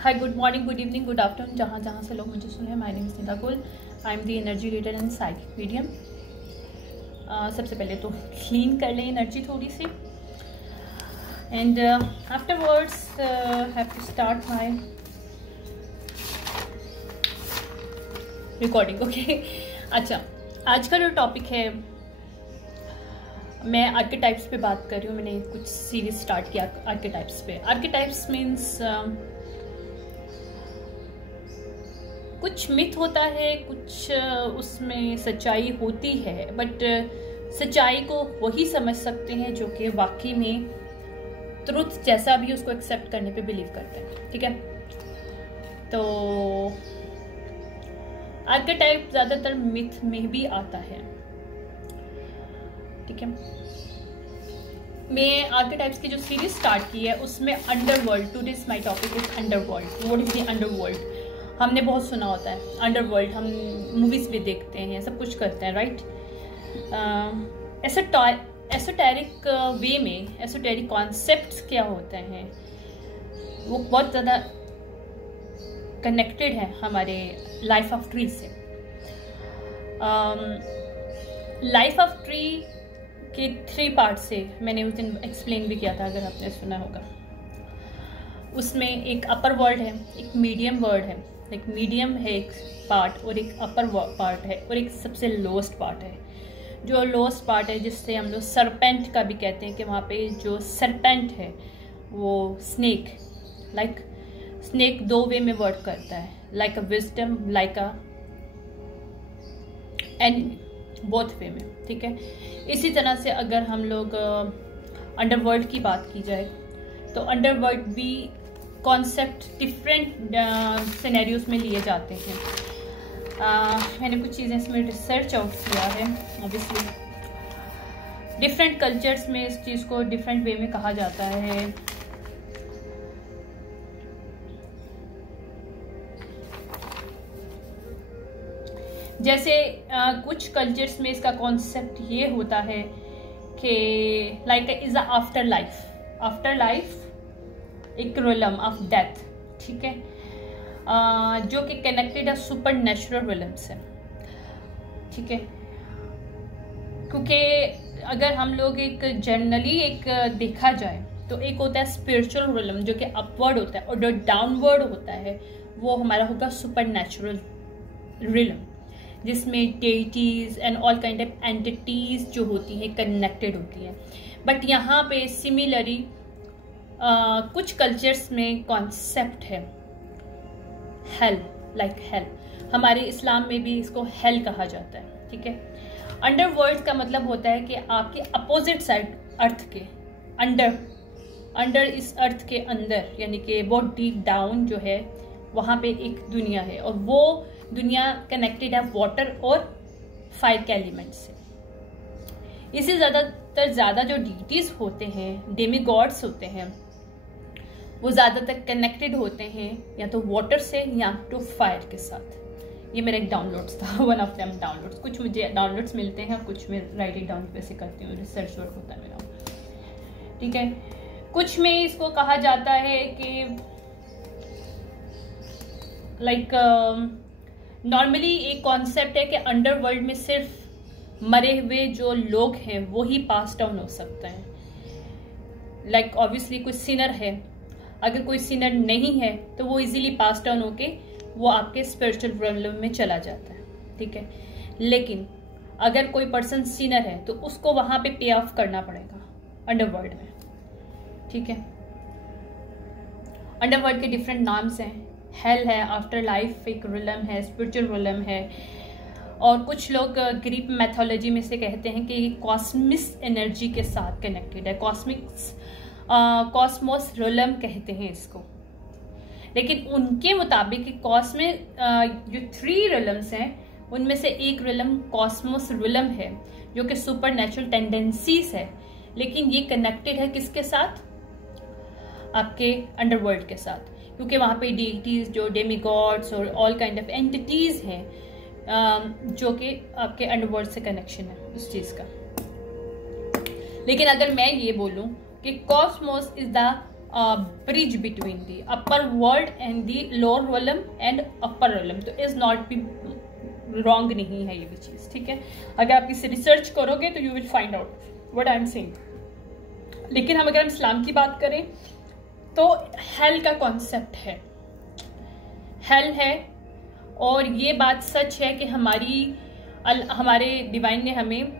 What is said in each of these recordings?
हाय, good morning, good evening, good afternoon, जहाँ जहाँ से लोग मुझे सुने। My name is Nida Gul. I am the energy reader and psychic medium. सबसे पहले तो क्लीन कर लें एनर्जी थोड़ी सी, and afterwards have to start my recording. Okay, अच्छा, आज का जो टॉपिक है, मैं आर्केटाइप्स पे बात कर रही हूँ। मैंने कुछ सीरीज स्टार्ट किया आर्केटाइप्स पे। आर्केटाइप्स मीन्स कुछ मिथ होता है, कुछ उसमें सच्चाई होती है, बट सच्चाई को वही समझ सकते हैं जो कि वाकई में ट्रुथ जैसा भी उसको एक्सेप्ट करने पे बिलीव करते हैं। ठीक है, तो आर्केटाइप ज़्यादातर मिथ में भी आता है। ठीक है, मैं आर्केटाइप्स की जो सीरीज स्टार्ट की है उसमें underworld, today's my topic is underworld. What is the underworld? हमने बहुत सुना होता है अंडरवर्ल्ड, हम मूवीज भी देखते हैं, सब कुछ करते हैं, राइट? एसोटेरिक वे में एसोटेरिक कॉन्सेप्ट्स क्या होते हैं, वो बहुत ज़्यादा कनेक्टेड है हमारे लाइफ ऑफ ट्री से। लाइफ ऑफ ट्री के 3 पार्ट से मैंने उस दिन एक्सप्लेन भी किया था, अगर आपने सुना होगा। उसमें एक अपर वर्ल्ड है, एक मीडियम वर्ल्ड है, एक मीडियम है एक पार्ट, और एक अपर पार्ट है, और एक सबसे लोएस्ट पार्ट है। जो लोएस्ट पार्ट है, जिससे हम लोग सरपेंट का भी कहते हैं, कि वहाँ पे जो सरपेंट है वो स्नेक, लाइक स्नेक 2 वे में वर्क करता है, like a wisdom, like a and both way में। ठीक है, इसी तरह से अगर हम लोग अंडरवर्ल्ड की बात की जाए तो अंडरवर्ल्ड भी कॉन्सेप्ट डिफरेंट सिनेरियोज में लिए जाते हैं। मैंने कुछ चीज़ें इसमें रिसर्च आउट किया है। ऑब्वियसली डिफरेंट कल्चर्स में इस चीज़ को डिफरेंट वे में कहा जाता है। जैसे कुछ कल्चर्स में इसका कॉन्सेप्ट ये होता है कि like is a after life, after life एक रिलम ऑफ डेथ। ठीक है, जो कि कनेक्टेड है सुपर नेचुरल रिलम से। ठीक है, क्योंकि अगर हम लोग एक जनरली एक देखा जाए तो एक होता है स्पिरिचुअल रिलम जो कि अपवर्ड होता है, और जो डाउनवर्ड होता है वो हमारा होगा सुपर नेचुरल रिलम, जिसमें deities and all kind of entities जो होती हैं कनेक्टेड होती हैं। बट यहाँ पे सिमिलरली कुछ कल्चर्स में कॉन्सेप्ट है हेल, लाइक हेल। हमारे इस्लाम में भी इसको हेल कहा जाता है। ठीक है, अंडरवर्ल्ड का मतलब होता है कि आपके अपोजिट साइड अर्थ के अंडर इस अर्थ के अंदर, यानी कि बहुत डीप डाउन जो है वहाँ पे एक दुनिया है, और वो दुनिया कनेक्टेड है वाटर और फायर के एलिमेंट से। इसी ज़्यादा जो डीटीज होते हैं, डेमी गॉड्स होते हैं, वो ज़्यादातर कनेक्टेड होते हैं या तो वाटर से या तो फायर के साथ। ये मेरा एक डाउनलोड्स था, वन ऑफ देम डाउनलोड्स। कुछ मुझे डाउनलोड्स मिलते हैं, कुछ मैं राइट इट डाउन वैसे करती हूँ, रिसर्च वर्क होता है मेरा। ठीक है, कुछ में इसको कहा जाता है कि लाइक नॉर्मली एक कॉन्सेप्ट है कि अंडरवर्ल्ड में सिर्फ मरे हुए जो लोग हैं वो ही पास डाउन हो सकते हैं। लाइक ऑब्वियसली कोई सिनर है, अगर कोई सिनर नहीं है तो वो इजीली पास डाउन होके वो आपके स्पिरिचुअल रिलम में चला जाता है। ठीक है, लेकिन अगर कोई पर्सन सिनर है तो उसको वहां पे पे ऑफ करना पड़ेगा अंडरवर्ल्ड में। ठीक है, अंडरवर्ल्ड के डिफरेंट नाम्स हैं, हेल है, आफ्टर लाइफ एक रिलम है, स्पिरिचुअल रिलम है, और कुछ लोग ग्रीक मैथोलॉजी में से कहते हैं कि कॉस्मिक एनर्जी के साथ कनेक्टेड है। कॉस्मोस रिलम कहते हैं इसको, लेकिन उनके मुताबिक कॉस्मिक जो 3 रिलम्स हैं उनमें से एक रिलम कॉस्मोस रिलम है, जो कि सुपर नेचुरल टेंडेंसीज है, लेकिन ये कनेक्टेड है किसके साथ? आपके अंडरवर्ल्ड के साथ, क्योंकि वहाँ पे डीटीज जो डेमी गॉड्स और ऑल काइंड ऑफ एंटिटीज हैं, जो कि आपके अंडरवर्ल्ड से कनेक्शन है उस चीज़ का। लेकिन अगर मैं ये बोलूँ कि cosmos is the bridge between the upper world and the lower realm and upper realm. तो इज नॉट बी रॉन्ग नहीं है ये भी चीज, ठीक है। अगर आप इसे रिसर्च करोगे तो you will find out what I am saying. लेकिन हम अगर हम इस्लाम की बात करें तो हेल का कॉन्सेप्ट है, हेल है, और ये बात सच है कि हमारे डिवाइन ने हमें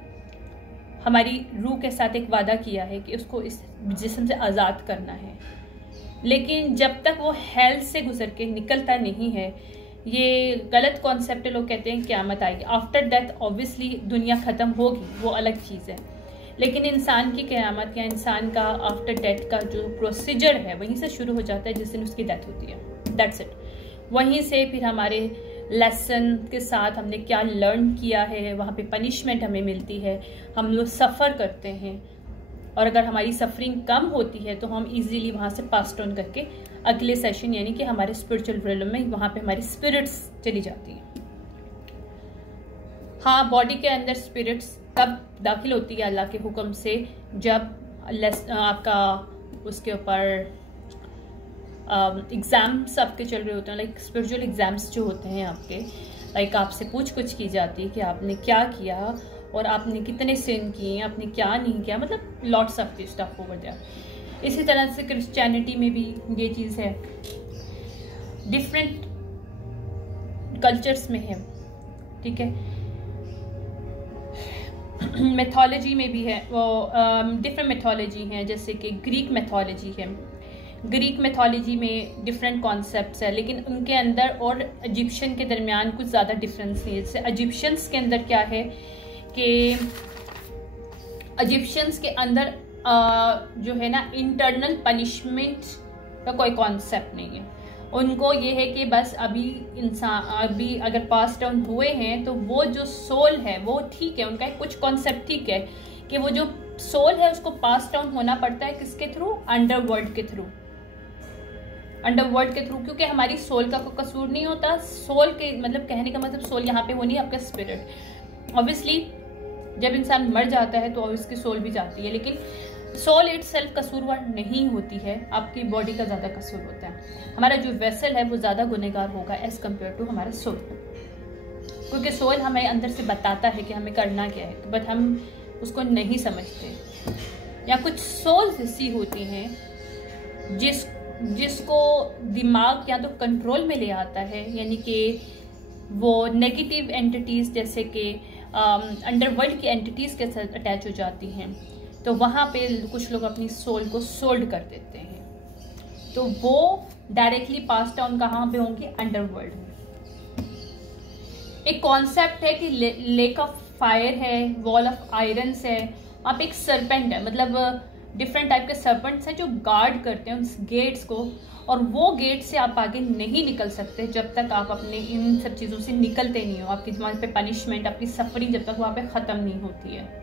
हमारी रूह के साथ एक वादा किया है कि उसको इस जिस्म से आज़ाद करना है। लेकिन जब तक वो हेल से गुजर के निकलता नहीं है, ये गलत कॉन्सेप्ट है। लोग कहते हैं क़यामत आएगी, आफ्टर डेथ ऑब्वियसली दुनिया ख़त्म होगी, वो अलग चीज़ है। लेकिन इंसान की क़यामत या इंसान का आफ्टर डेथ का जो प्रोसीजर है वहीं से शुरू हो जाता है जिस दिन उसकी डेथ होती है। That's it. वहीं से फिर हमारे लेसन के साथ हमने क्या लर्न किया है, वहाँ पे पनिशमेंट हमें मिलती है, हम लोग सफ़र करते हैं, और अगर हमारी सफरिंग कम होती है तो हम इजीली वहाँ से पास ऑन करके अगले सेशन यानी कि हमारे स्पिरिचुअल रियल्म में वहाँ पे हमारी स्पिरिट्स चली जाती हैं। हाँ, बॉडी के अंदर स्पिरिट्स तब दाखिल होती है अल्लाह के हुक्म से जब आपका उसके ऊपर एग्ज़ाम्स आपके चल रहे होते हैं, लाइक स्पिरिचुअल एग्ज़ाम्स जो होते हैं आपके, लाइक आपसे पूछ की जाती है कि आपने क्या किया और आपने कितने सिन किए, आपने क्या नहीं किया, मतलब lots of this stuff over there. इसी तरह से क्रिश्चियनिटी में भी ये चीज़ है, डिफरेंट कल्चर्स में है, ठीक है। मैथोलॉजी में भी है, वो डिफरेंट मैथोलॉजी हैं, जैसे कि ग्रीक मैथोलॉजी है। ग्रीक मैथोलॉजी में डिफरेंट कॉन्सेप्ट्स है, लेकिन उनके अंदर और इजिप्शियन के दरमियान कुछ ज़्यादा डिफरेंस है। जैसे इजिप्शियंस के अंदर क्या है कि इजिप्शियंस के अंदर जो है ना, इंटरनल पनिशमेंट का कोई कॉन्सेप्ट नहीं है। उनको ये है कि बस अभी अगर पास डाउन हुए हैं तो वो जो सोल है वो ठीक है, उनका कुछ कॉन्सेप्ट ठीक है कि वो जो सोल है उसको पास डाउन होना पड़ता है किसके थ्रू, अंडरवर्ल्ड के थ्रू, अंडरवर्ल्ड के थ्रू, क्योंकि हमारी सोल का कोई कसूर नहीं होता। सोल के मतलब कहने का मतलब सोल यहाँ पे वो नहीं, आपका स्पिरिट। ऑब्वियसली जब इंसान मर जाता है तो उसकी सोल भी जाती है, लेकिन सोल इटसेल्फ कसूरवार नहीं होती है, आपकी बॉडी का ज़्यादा कसूर होता है। हमारा जो वेसल है वो ज़्यादा गुनहगार होगा एज कम्पेयर टू हमारा सोल, क्योंकि सोल हमें अंदर से बताता है कि हमें करना क्या है, बट हम उसको नहीं समझते। या कुछ सोल्स ऐसी होती हैं जिसको दिमाग या तो कंट्रोल में ले आता है, यानी कि वो नेगेटिव एंटिटीज़ जैसे कि अंडरवर्ल्ड की एंटिटीज़ के साथ अटैच हो जाती हैं, तो वहाँ पे कुछ लोग अपनी सोल को सोल्ड कर देते हैं, तो वो डायरेक्टली पास डाउन कहाँ पे होंगी, अंडरवर्ल्ड में। एक कॉन्सेप्ट है कि लेक ऑफ फायर है, वॉल ऑफ आयरन्स है, वहाँ पे एक सर्पेंट है, मतलब डिफरेंट टाइप के सर्पेंट्स हैं जो गार्ड करते हैं उस गेट्स को, और वो गेट से आप आगे नहीं निकल सकते जब तक आप अपने इन सब चीज़ों से निकलते नहीं हो। आपकी वहाँ पे पनिशमेंट, आपकी सफरिंग जब तक वहाँ पे ख़त्म नहीं होती है।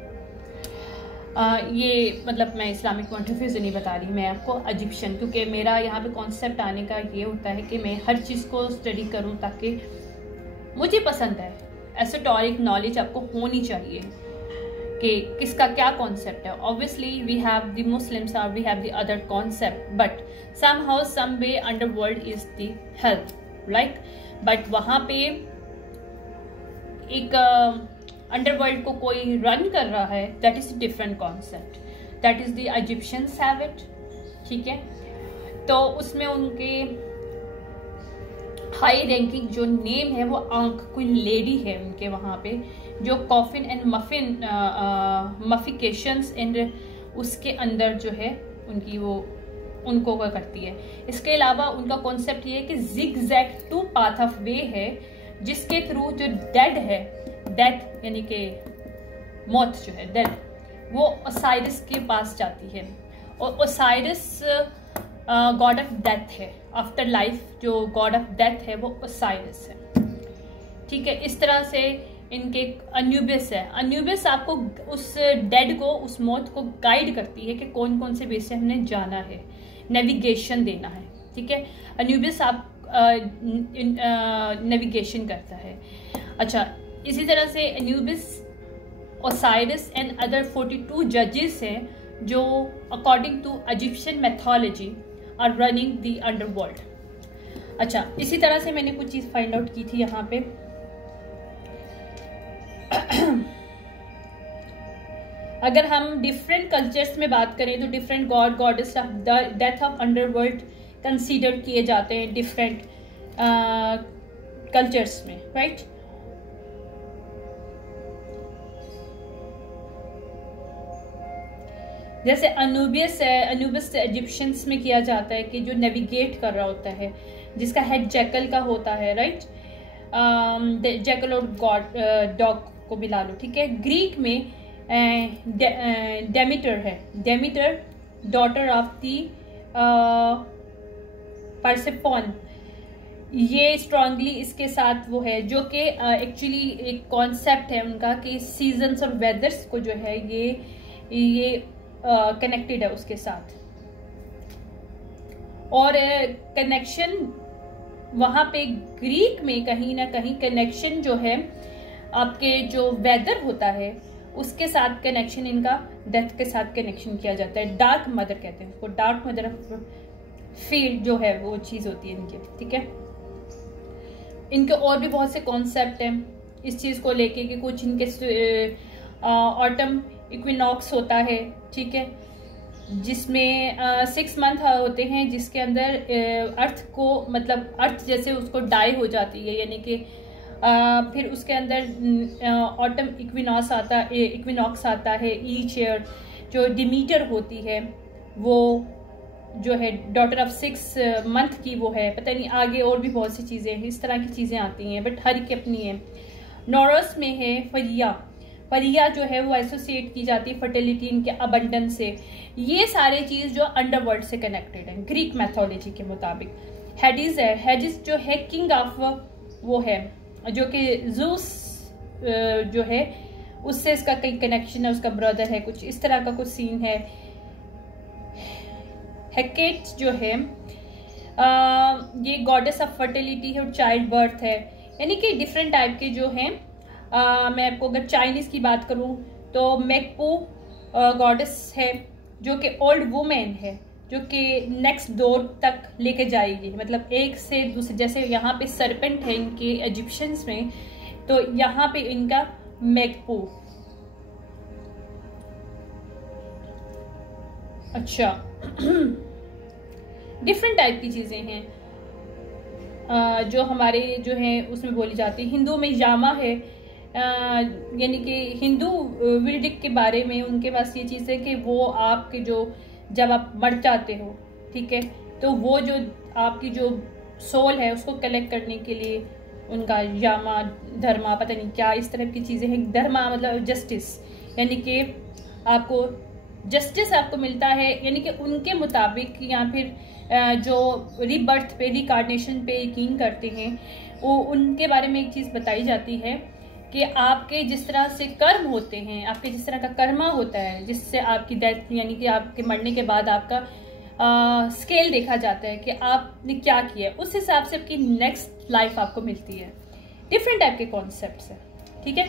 ये मतलब मैं इस्लामिक पॉइंट ऑफ व्यू से नहीं बता रही, मैं आपको इजिप्शियन, क्योंकि मेरा यहाँ पे कॉन्सेप्ट आने का ये होता है कि मैं हर चीज़ को स्टडी करूँ ताकि मुझे पसंद है। एसोटेरिक नॉलेज आपको होनी चाहिए कि किसका क्या कॉन्सेप्ट है। Obviously we have the Muslims और we have the other concept, but somehow some way underworld is the hell, right. But वहाँ पे एक अंडरवर्ल्ड को कोई रन कर रहा है, that is different concept, that is the Egyptians have it, ठीक है। तो उसमें उनके हाई रैंकिंग जो नेम है वो आंख, कोई लेडी है उनके वहाँ पे जो कॉफिन एंड मफिकेशंस एंड उसके अंदर जो है उनकी वो उनको क्या करती है। इसके अलावा उनका कॉन्सेप्ट ये है कि zigzag to path of way है जिसके थ्रू जो डेड है, डेथ यानी कि मौत जो है, डेड, वो ओसाइरिस के पास जाती है, और ओसाइरिस गॉड ऑफ डेथ है। आफ्टर लाइफ जो गॉड ऑफ डेथ है वो ओसाइरिस है, ठीक है। इस तरह से इनके अन्यूबिस है। अन्यूबिस आपको उस डेड को, उस मौत को गाइड करती है कि कौन कौन से वे से हमने जाना है, नेविगेशन देना है, ठीक है। अन्यूबिस आप नेविगेशन करता है। अच्छा, इसी तरह से अन्यूबिस, ओसाइरिस एंड अदर 42 जजेस हैं जो according to Egyptian mythology are running the underworld. अच्छा, इसी तरह से मैंने कुछ चीज फाइंड आउट की थी यहाँ पे। अगर हम डिफरेंट कल्चर्स में बात करें तो different God goddess of death of underworld consider किए जाते हैं डिफरेंट कल्चर्स में, राइट। जैसे अनुबियस है, अनुबियस इजिप्शियंस में किया जाता है कि जो नेविगेट कर रहा होता है, जिसका हेड जैकल का होता है, राइट। जैकल और गॉड डॉग को मिला लो, ठीक है। ग्रीक में डेमिटर है, डेमिटर डॉटर ऑफ दी परसेफोन, ये स्ट्रांगली इसके साथ वो है, जो कि एक्चुअली एक कॉन्सेप्ट है उनका कि सीजन्स और वेदर्स को जो है ये कनेक्टेड है उसके साथ। और कनेक्शन वहां पे ग्रीक में कहीं ना कहीं कनेक्शन जो है आपके जो वेदर होता है उसके साथ कनेक्शन, इनका डेथ के साथ कनेक्शन किया जाता है। डार्क मदर कहते हैं उसको, डार्क मदर ऑफ फील्ड जो है वो चीज होती है इनकी, ठीक है। इनके और भी बहुत से कॉन्सेप्ट हैं इस चीज को लेके कि कुछ इनके ऑटम इक्विनॉक्स होता है, ठीक है, जिसमें 6 मंथ होते हैं, जिसके अंदर अर्थ को, मतलब अर्थ जैसे उसको डाई हो जाती है, यानी कि फिर उसके अंदर ऑटम इक्विनॉक्स आता है ईच ईयर। जो डिमीटर होती है वो जो है डॉटर ऑफ 6 मंथ की वो है, पता नहीं आगे और भी बहुत सी चीज़ें हैं, इस तरह की चीज़ें आती हैं, बट हर की अपनी है। नॉरस में है फरिया, फरिया जो है वो एसोसिएट की जाती है फर्टिलिटी, इनके अबंडेंस से। ये सारे चीज़ जो अंडरवर्ल्ड से कनेक्टेड है ग्रीक मैथोलॉजी के मुताबिक। हेडिस है, हेडिस जो है किंग ऑफ वो है, जो कि ज़ूस जो है उससे इसका कई कनेक्शन है, उसका ब्रदर है, कुछ इस तरह का कुछ सीन है। हेकेट जो है ये गॉडेस ऑफ फर्टिलिटी है और चाइल्ड बर्थ है, यानी कि डिफरेंट टाइप के जो हैं। मैं आपको अगर चाइनीज की बात करूं तो मेकपू गॉडेस है, जो कि ओल्ड वुमेन है, जो कि नेक्स्ट डोर तक लेके जाएगी, मतलब एक से दूसरे। जैसे यहाँ पे सरपेंट है इनके इजिप्शियंस में, तो यहाँ पे इनका मेकपू। अच्छा, डिफरेंट टाइप की चीजें हैं जो हमारे जो हैं उसमें बोली जाती है। हिंदू में यामा है, यानी कि हिंदू वेदिक के बारे में उनके पास ये चीज़ है कि वो आपके जो जब आप मर जाते हो, ठीक है, तो वो जो आपकी जो सोल है उसको कलेक्ट करने के लिए उनका यामा धर्मा, पता नहीं क्या इस तरह की चीज़ें हैं। धर्मा मतलब जस्टिस, यानी कि आपको जस्टिस आपको मिलता है, यानी कि उनके मुताबिक या फिर जो रीबर्थ पे, रिकार्नेशन पे यकीन करते हैं, वो उनके बारे में एक चीज़ बताई जाती है कि आपके जिस तरह से कर्म होते हैं, आपके जिस तरह का कर्मा होता है, जिससे आपकी डेथ यानी कि आपके मरने के बाद आपका स्केल देखा जाता है कि आपने क्या किया, उस हिसाब से आपकी नेक्स्ट लाइफ आपको मिलती है। डिफरेंट टाइप के कॉन्सेप्ट्स हैं, ठीक है।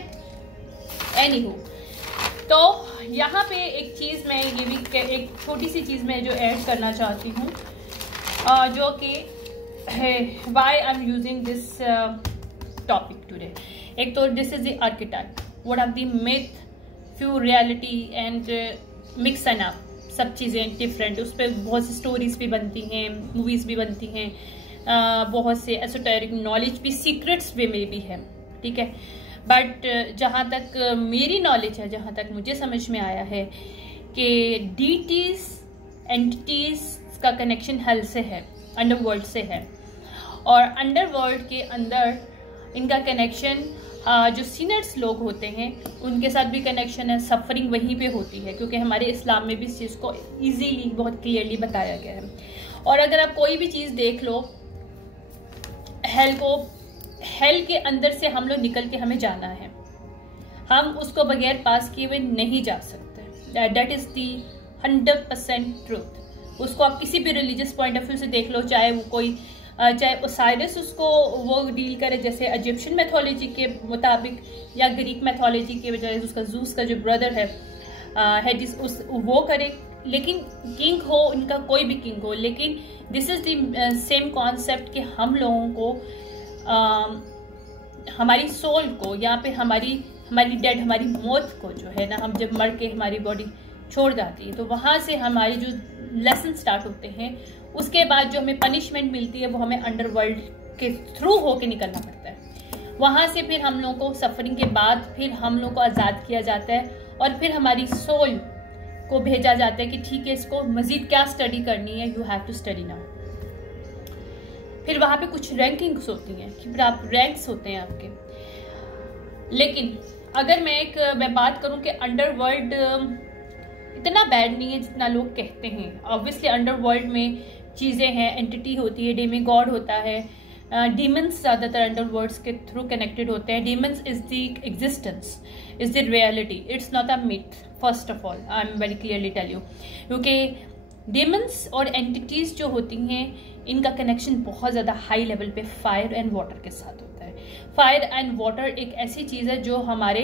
एनीहू, तो यहाँ पे एक चीज़ मैं ये भी एक छोटी सी चीज़ मैं जो ऐड करना चाहती हूँ, जो कि why I am using this topic today. एक तो this is the archetype, what are the myth, few reality and mix and up, सब चीज़ें डिफरेंट। उस पर बहुत सी स्टोरीज भी बनती हैं, मूवीज़ भी बनती हैं, बहुत से एसोटेरिक नॉलेज भी, सीक्रेट्स वे में भी है, ठीक है। बट जहाँ तक मेरी नॉलेज है, जहाँ तक मुझे समझ में आया है कि डीटीज एंटिटीज का कनेक्शन हेल से है, अंडरवर्ल्ड से है, और अंडरवर्ल्ड के अंदर इनका कनेक्शन जो सीनियर्स लोग होते हैं उनके साथ भी कनेक्शन है। सफरिंग वहीं पे होती है, क्योंकि हमारे इस्लाम में भी इस चीज़ को इजीली बहुत क्लियरली बताया गया है। और अगर आप कोई भी चीज़ देख लो, हेल के अंदर से हम लोग निकल के हमें जाना है, हम उसको बगैर पास किए हुए नहीं जा सकते। That is the 100% truth. उसको आप किसी भी रिलीजियस पॉइंट ऑफ व्यू से देख लो, चाहे वो कोई चाहे ओसाइरस उसको वो डील करे जैसे इजिप्शियन मैथोलॉजी के मुताबिक, या ग्रीक मैथोलॉजी के बजाय उसका जूस का जो ब्रदर है हेडिस, उस वो करे, लेकिन किंग हो, इनका कोई भी किंग हो, लेकिन this is the same concept कि हम लोगों को हमारी सोल को, या फिर हमारी डेड, हमारी मौत को जो है ना, हम जब मर के हमारी बॉडी छोड़ जाती है तो वहाँ से हमारी जो लेसन स्टार्ट होते हैं, उसके बाद जो हमें पनिशमेंट मिलती है वो हमें अंडरवर्ल्ड के थ्रू होके निकलना पड़ता है। वहाँ से फिर हम लोगों को सफरिंग के बाद फिर हम लोग को आज़ाद किया जाता है और फिर हमारी सोल को भेजा जाता है कि ठीक है, इसको मजीद क्या स्टडी करनी है, you have to study now. फिर वहाँ पे कुछ रैंकिंग्स होती हैं कि फिर आप रैंक्स होते हैं आपके। लेकिन अगर मैं बात करूँ कि अंडरवर्ल्ड इतना बैड नहीं है जितना लोग कहते हैं। ऑब्वियसली अंडरवर्ल्ड में चीज़ें हैं, एंटिटी होती है, डेमी गॉड होता है, डीमंस ज़्यादातर अंडरवर्ल्ड्स के थ्रू कनेक्टेड होते हैं। Demons is the existence, is the reality, it's not a myth. First of all I am very clearly tell you, क्योंकि डीमंस और एंटिटीज जो होती हैं इनका कनेक्शन बहुत ज़्यादा हाई लेवल पे फायर एंड वाटर के साथ होता है। फायर एंड वाटर एक ऐसी चीज़ है जो हमारे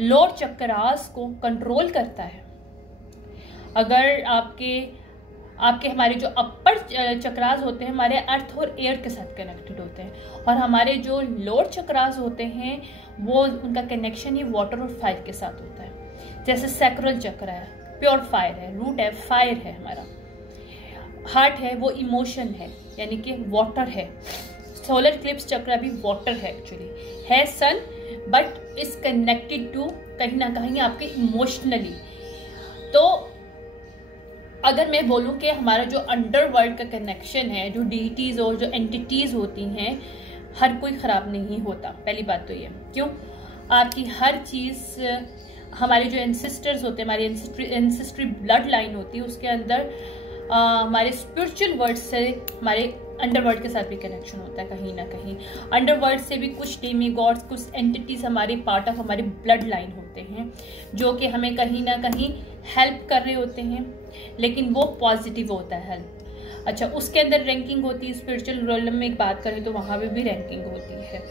लोअर चक्रास को कंट्रोल करता है। अगर आपके हमारे जो अपर चक्रास होते हैं हमारे अर्थ और एयर के साथ कनेक्टेड होते हैं, और हमारे जो लोअर चक्रास होते हैं वो उनका कनेक्शन ही वाटर और फायर के साथ होता है। जैसे सैक्रल चक्र है, प्योर फायर है, रूट है, फायर है, हमारा हार्ट है, वो इमोशन है, यानी कि वाटर है। सोलर क्लिप्स चक्र भी वाटर है, एक्चुअली है सन, बट इज कनेक्टेड टू कहीं ना कहीं आपके इमोशनली। तो अगर मैं बोलूँ कि हमारा जो अंडरवर्ल्ड का कनेक्शन है, जो डीटीज और जो एंटिटीज होती हैं, हर कोई ख़राब नहीं होता। पहली बात तो ये, क्यों? आपकी हर चीज़, हमारे जो एंसेस्टर्स होते हैं, हमारी एंसेस्ट्री ब्लड लाइन होती है, उसके अंदर हमारे स्पिरिचुअल वर्ल्ड से हमारे अंडरवर्ल्ड के साथ भी कनेक्शन होता है कहीं ना कहीं। अंडरवर्ल्ड से भी कुछ डेमी गॉड्स, कुछ एंटिटीज हमारे पार्ट ऑफ हमारी ब्लड लाइन होते हैं, जो कि हमें कहीं ना कहीं हेल्प कर रहे होते हैं, लेकिन वो पॉजिटिव होता है हेल्प। अच्छा, उसके अंदर रैंकिंग होती है। स्पिरिचुअल रोल में एक बात करें तो वहाँ पे भी रैंकिंग होती है,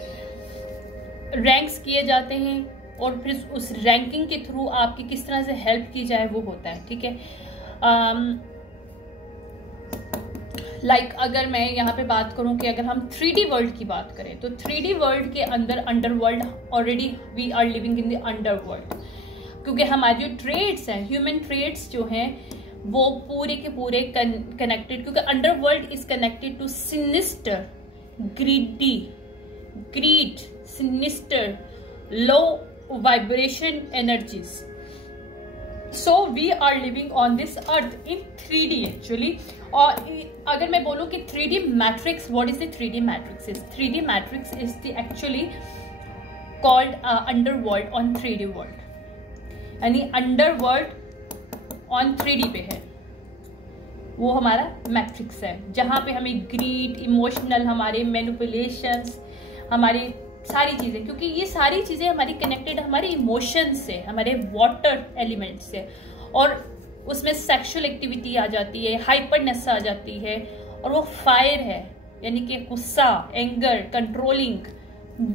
रैंक्स किए जाते हैं, और फिर उस रैंकिंग के थ्रू आपकी किस तरह से हेल्प की जाए वो होता है। ठीक है, लाइक अगर मैं यहाँ पे बात करूँ कि अगर हम 3D वर्ल्ड की बात करें तो 3D वर्ल्ड के अंदर underworld already we are living in the underworld, क्योंकि हमारे जो ट्रेड्स हैं, ह्यूमन ट्रेड्स जो हैं, वो पूरे के पूरे कनेक्टेड, क्योंकि underworld is connected to sinister, greed, sinister, low vibration energies. So we are living on this earth in 3D actually। और अगर मैं बोलूँ कि 3D matrix, what is the 3D matrix is? 3D matrix is the actually called underworld on 3D world, यानी underworld on 3D पे है, वो हमारा मैट्रिक्स है, जहाँ पे हमें ग्रीड, इमोशनल, हमारे मैनिपुलेशंस, हमारे सारी चीज़ें, क्योंकि ये सारी चीज़ें हमारी कनेक्टेड हमारे इमोशन से, हमारे वाटर एलिमेंट से, और उसमें सेक्सुअल एक्टिविटी आ जाती है, हाइपरनेस आ जाती है, और वो फायर है, यानी कि गुस्सा, एंगर, कंट्रोलिंग,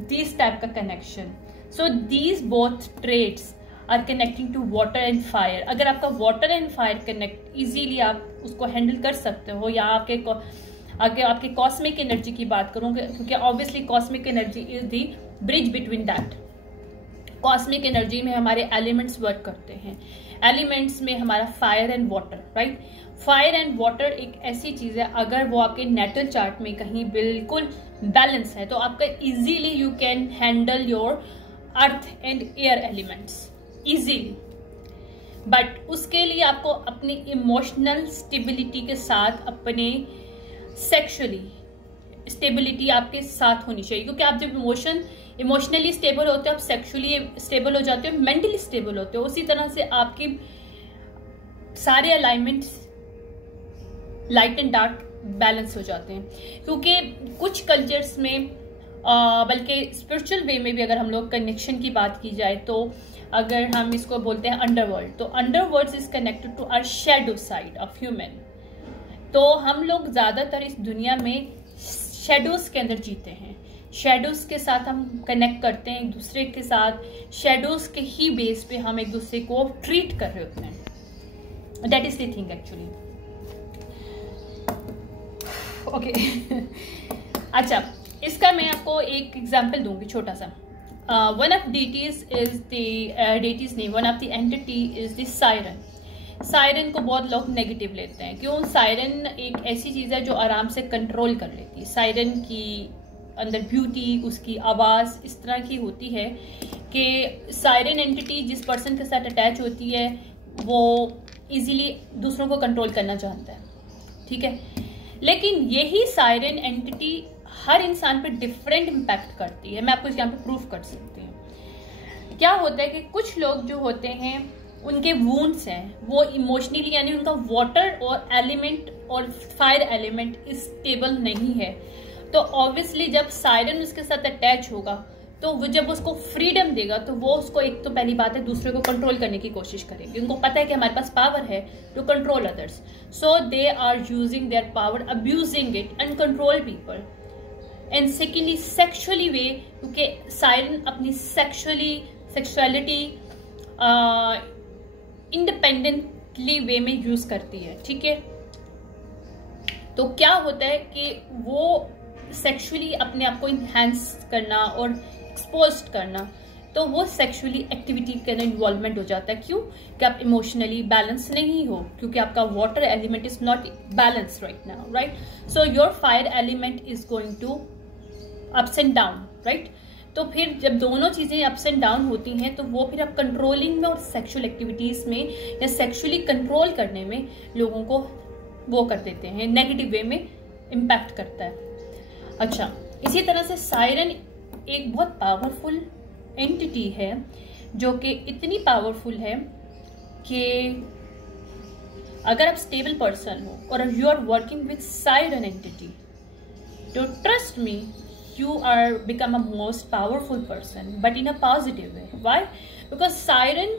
दिस टाइप का connection. So these both traits are connecting to water and fire. अगर आपका water and fire connect easily आप उसको हैंडल कर सकते हो, या आपके कॉस्मिक एनर्जी की बात करूँ, क्योंकि obviously cosmic energy is the bridge between that. Cosmic energy में हमारे एलिमेंट्स वर्क करते हैं, एलिमेंट्स में हमारा fire and water, right. Fire and water एक ऐसी चीज है, अगर वो आपके नेटल चार्ट में कहीं बिल्कुल बैलेंस है तो आपका easily you can handle your earth and air elements easily. But उसके लिए आपको अपनी इमोशनल स्टेबिलिटी के साथ, अपने सेक्सुअली स्टेबिलिटी आपके साथ होनी चाहिए, क्योंकि आप जब इमोशनली स्टेबल होते हो, आप सेक्सुअली स्टेबल हो जाते हो, मेंटली स्टेबल होते हो। उसी तरह से आपकी सारे alignments light and dark balance हो जाते हैं, क्योंकि कुछ कल्चर्स में बल्कि स्पिरिचुअल वे में भी अगर हम लोग कनेक्शन की बात की जाए तो अगर हम इसको बोलते हैं अंडरवर्ल्ड, तो underworld is connected to our shadow side of human. तो हम लोग ज्यादातर इस दुनिया में शेडोज के अंदर जीते हैं, शेडोज के साथ हम कनेक्ट करते हैं एक दूसरे के साथ, शेडोज के ही बेस पे हम एक दूसरे को ट्रीट कर रहे होते हैं। That is the thing actually. Okay अच्छा, इसका मैं आपको एक एग्जांपल दूंगी छोटा सा। One of deities is the deities name, one of the entity is the siren. Siren को बहुत लोग नेगेटिव लेते हैं। क्यों? सायरन एक ऐसी चीज है जो आराम से कंट्रोल कर लेती है। सायरन की अंदर ब्यूटी, उसकी आवाज इस तरह की होती है कि सायरन एंटिटी जिस पर्सन के साथ अटैच होती है वो इजीली दूसरों को कंट्रोल करना चाहता है, ठीक है। लेकिन यही सायरन एंटिटी हर इंसान पे डिफरेंट इम्पैक्ट करती है। मैं आपको यहाँ पे प्रूफ कर सकती हूँ। क्या होता है कि कुछ लोग जो होते हैं उनके वूंड्स हैं वो इमोशनली, यानी उनका वाटर और एलिमेंट और फायर एलिमेंट स्टेबल नहीं है। तो ऑब्वियसली जब सायरन उसके साथ अटैच होगा तो वो जब उसको फ्रीडम देगा तो वो उसको, एक तो पहली बात है, दूसरे को कंट्रोल करने की कोशिश करेंगे। उनको पता है कि हमारे पास पावर है to control others, so they are using their power, abusing it and control people. And secondly sexually way, क्योंकि सायरन अपनी सेक्सुअलिटी इंडिपेंडेंटली वे में यूज करती है, ठीक है। तो क्या होता है कि वो सेक्सुअली अपने आप को इन्हेंस करना और एक्सपोज करना, तो वो सेक्सुअली एक्टिविटी के अंदर इन्वॉल्वमेंट हो जाता है। क्यों? कि आप इमोशनली बैलेंस नहीं हो, क्योंकि आपका water element is not balance right now, right. So your fire element is going to ups and down, right. तो फिर जब दोनों चीजें अप्स एंड डाउन होती हैं तो वो फिर आप कंट्रोलिंग में और सेक्सुअल एक्टिविटीज में या सेक्सुअली कंट्रोल करने में लोगों को वो कर देते हैं, नेगेटिव वे में इम्पैक्ट करता है। अच्छा, इसी तरह से सायरन एक बहुत पावरफुल एंटिटी है जो कि इतनी पावरफुल है कि अगर आप स्टेबल पर्सन हो और you are working with siren entity, तो trust me, you are become a most powerful person, but in a positive way. Why? Because siren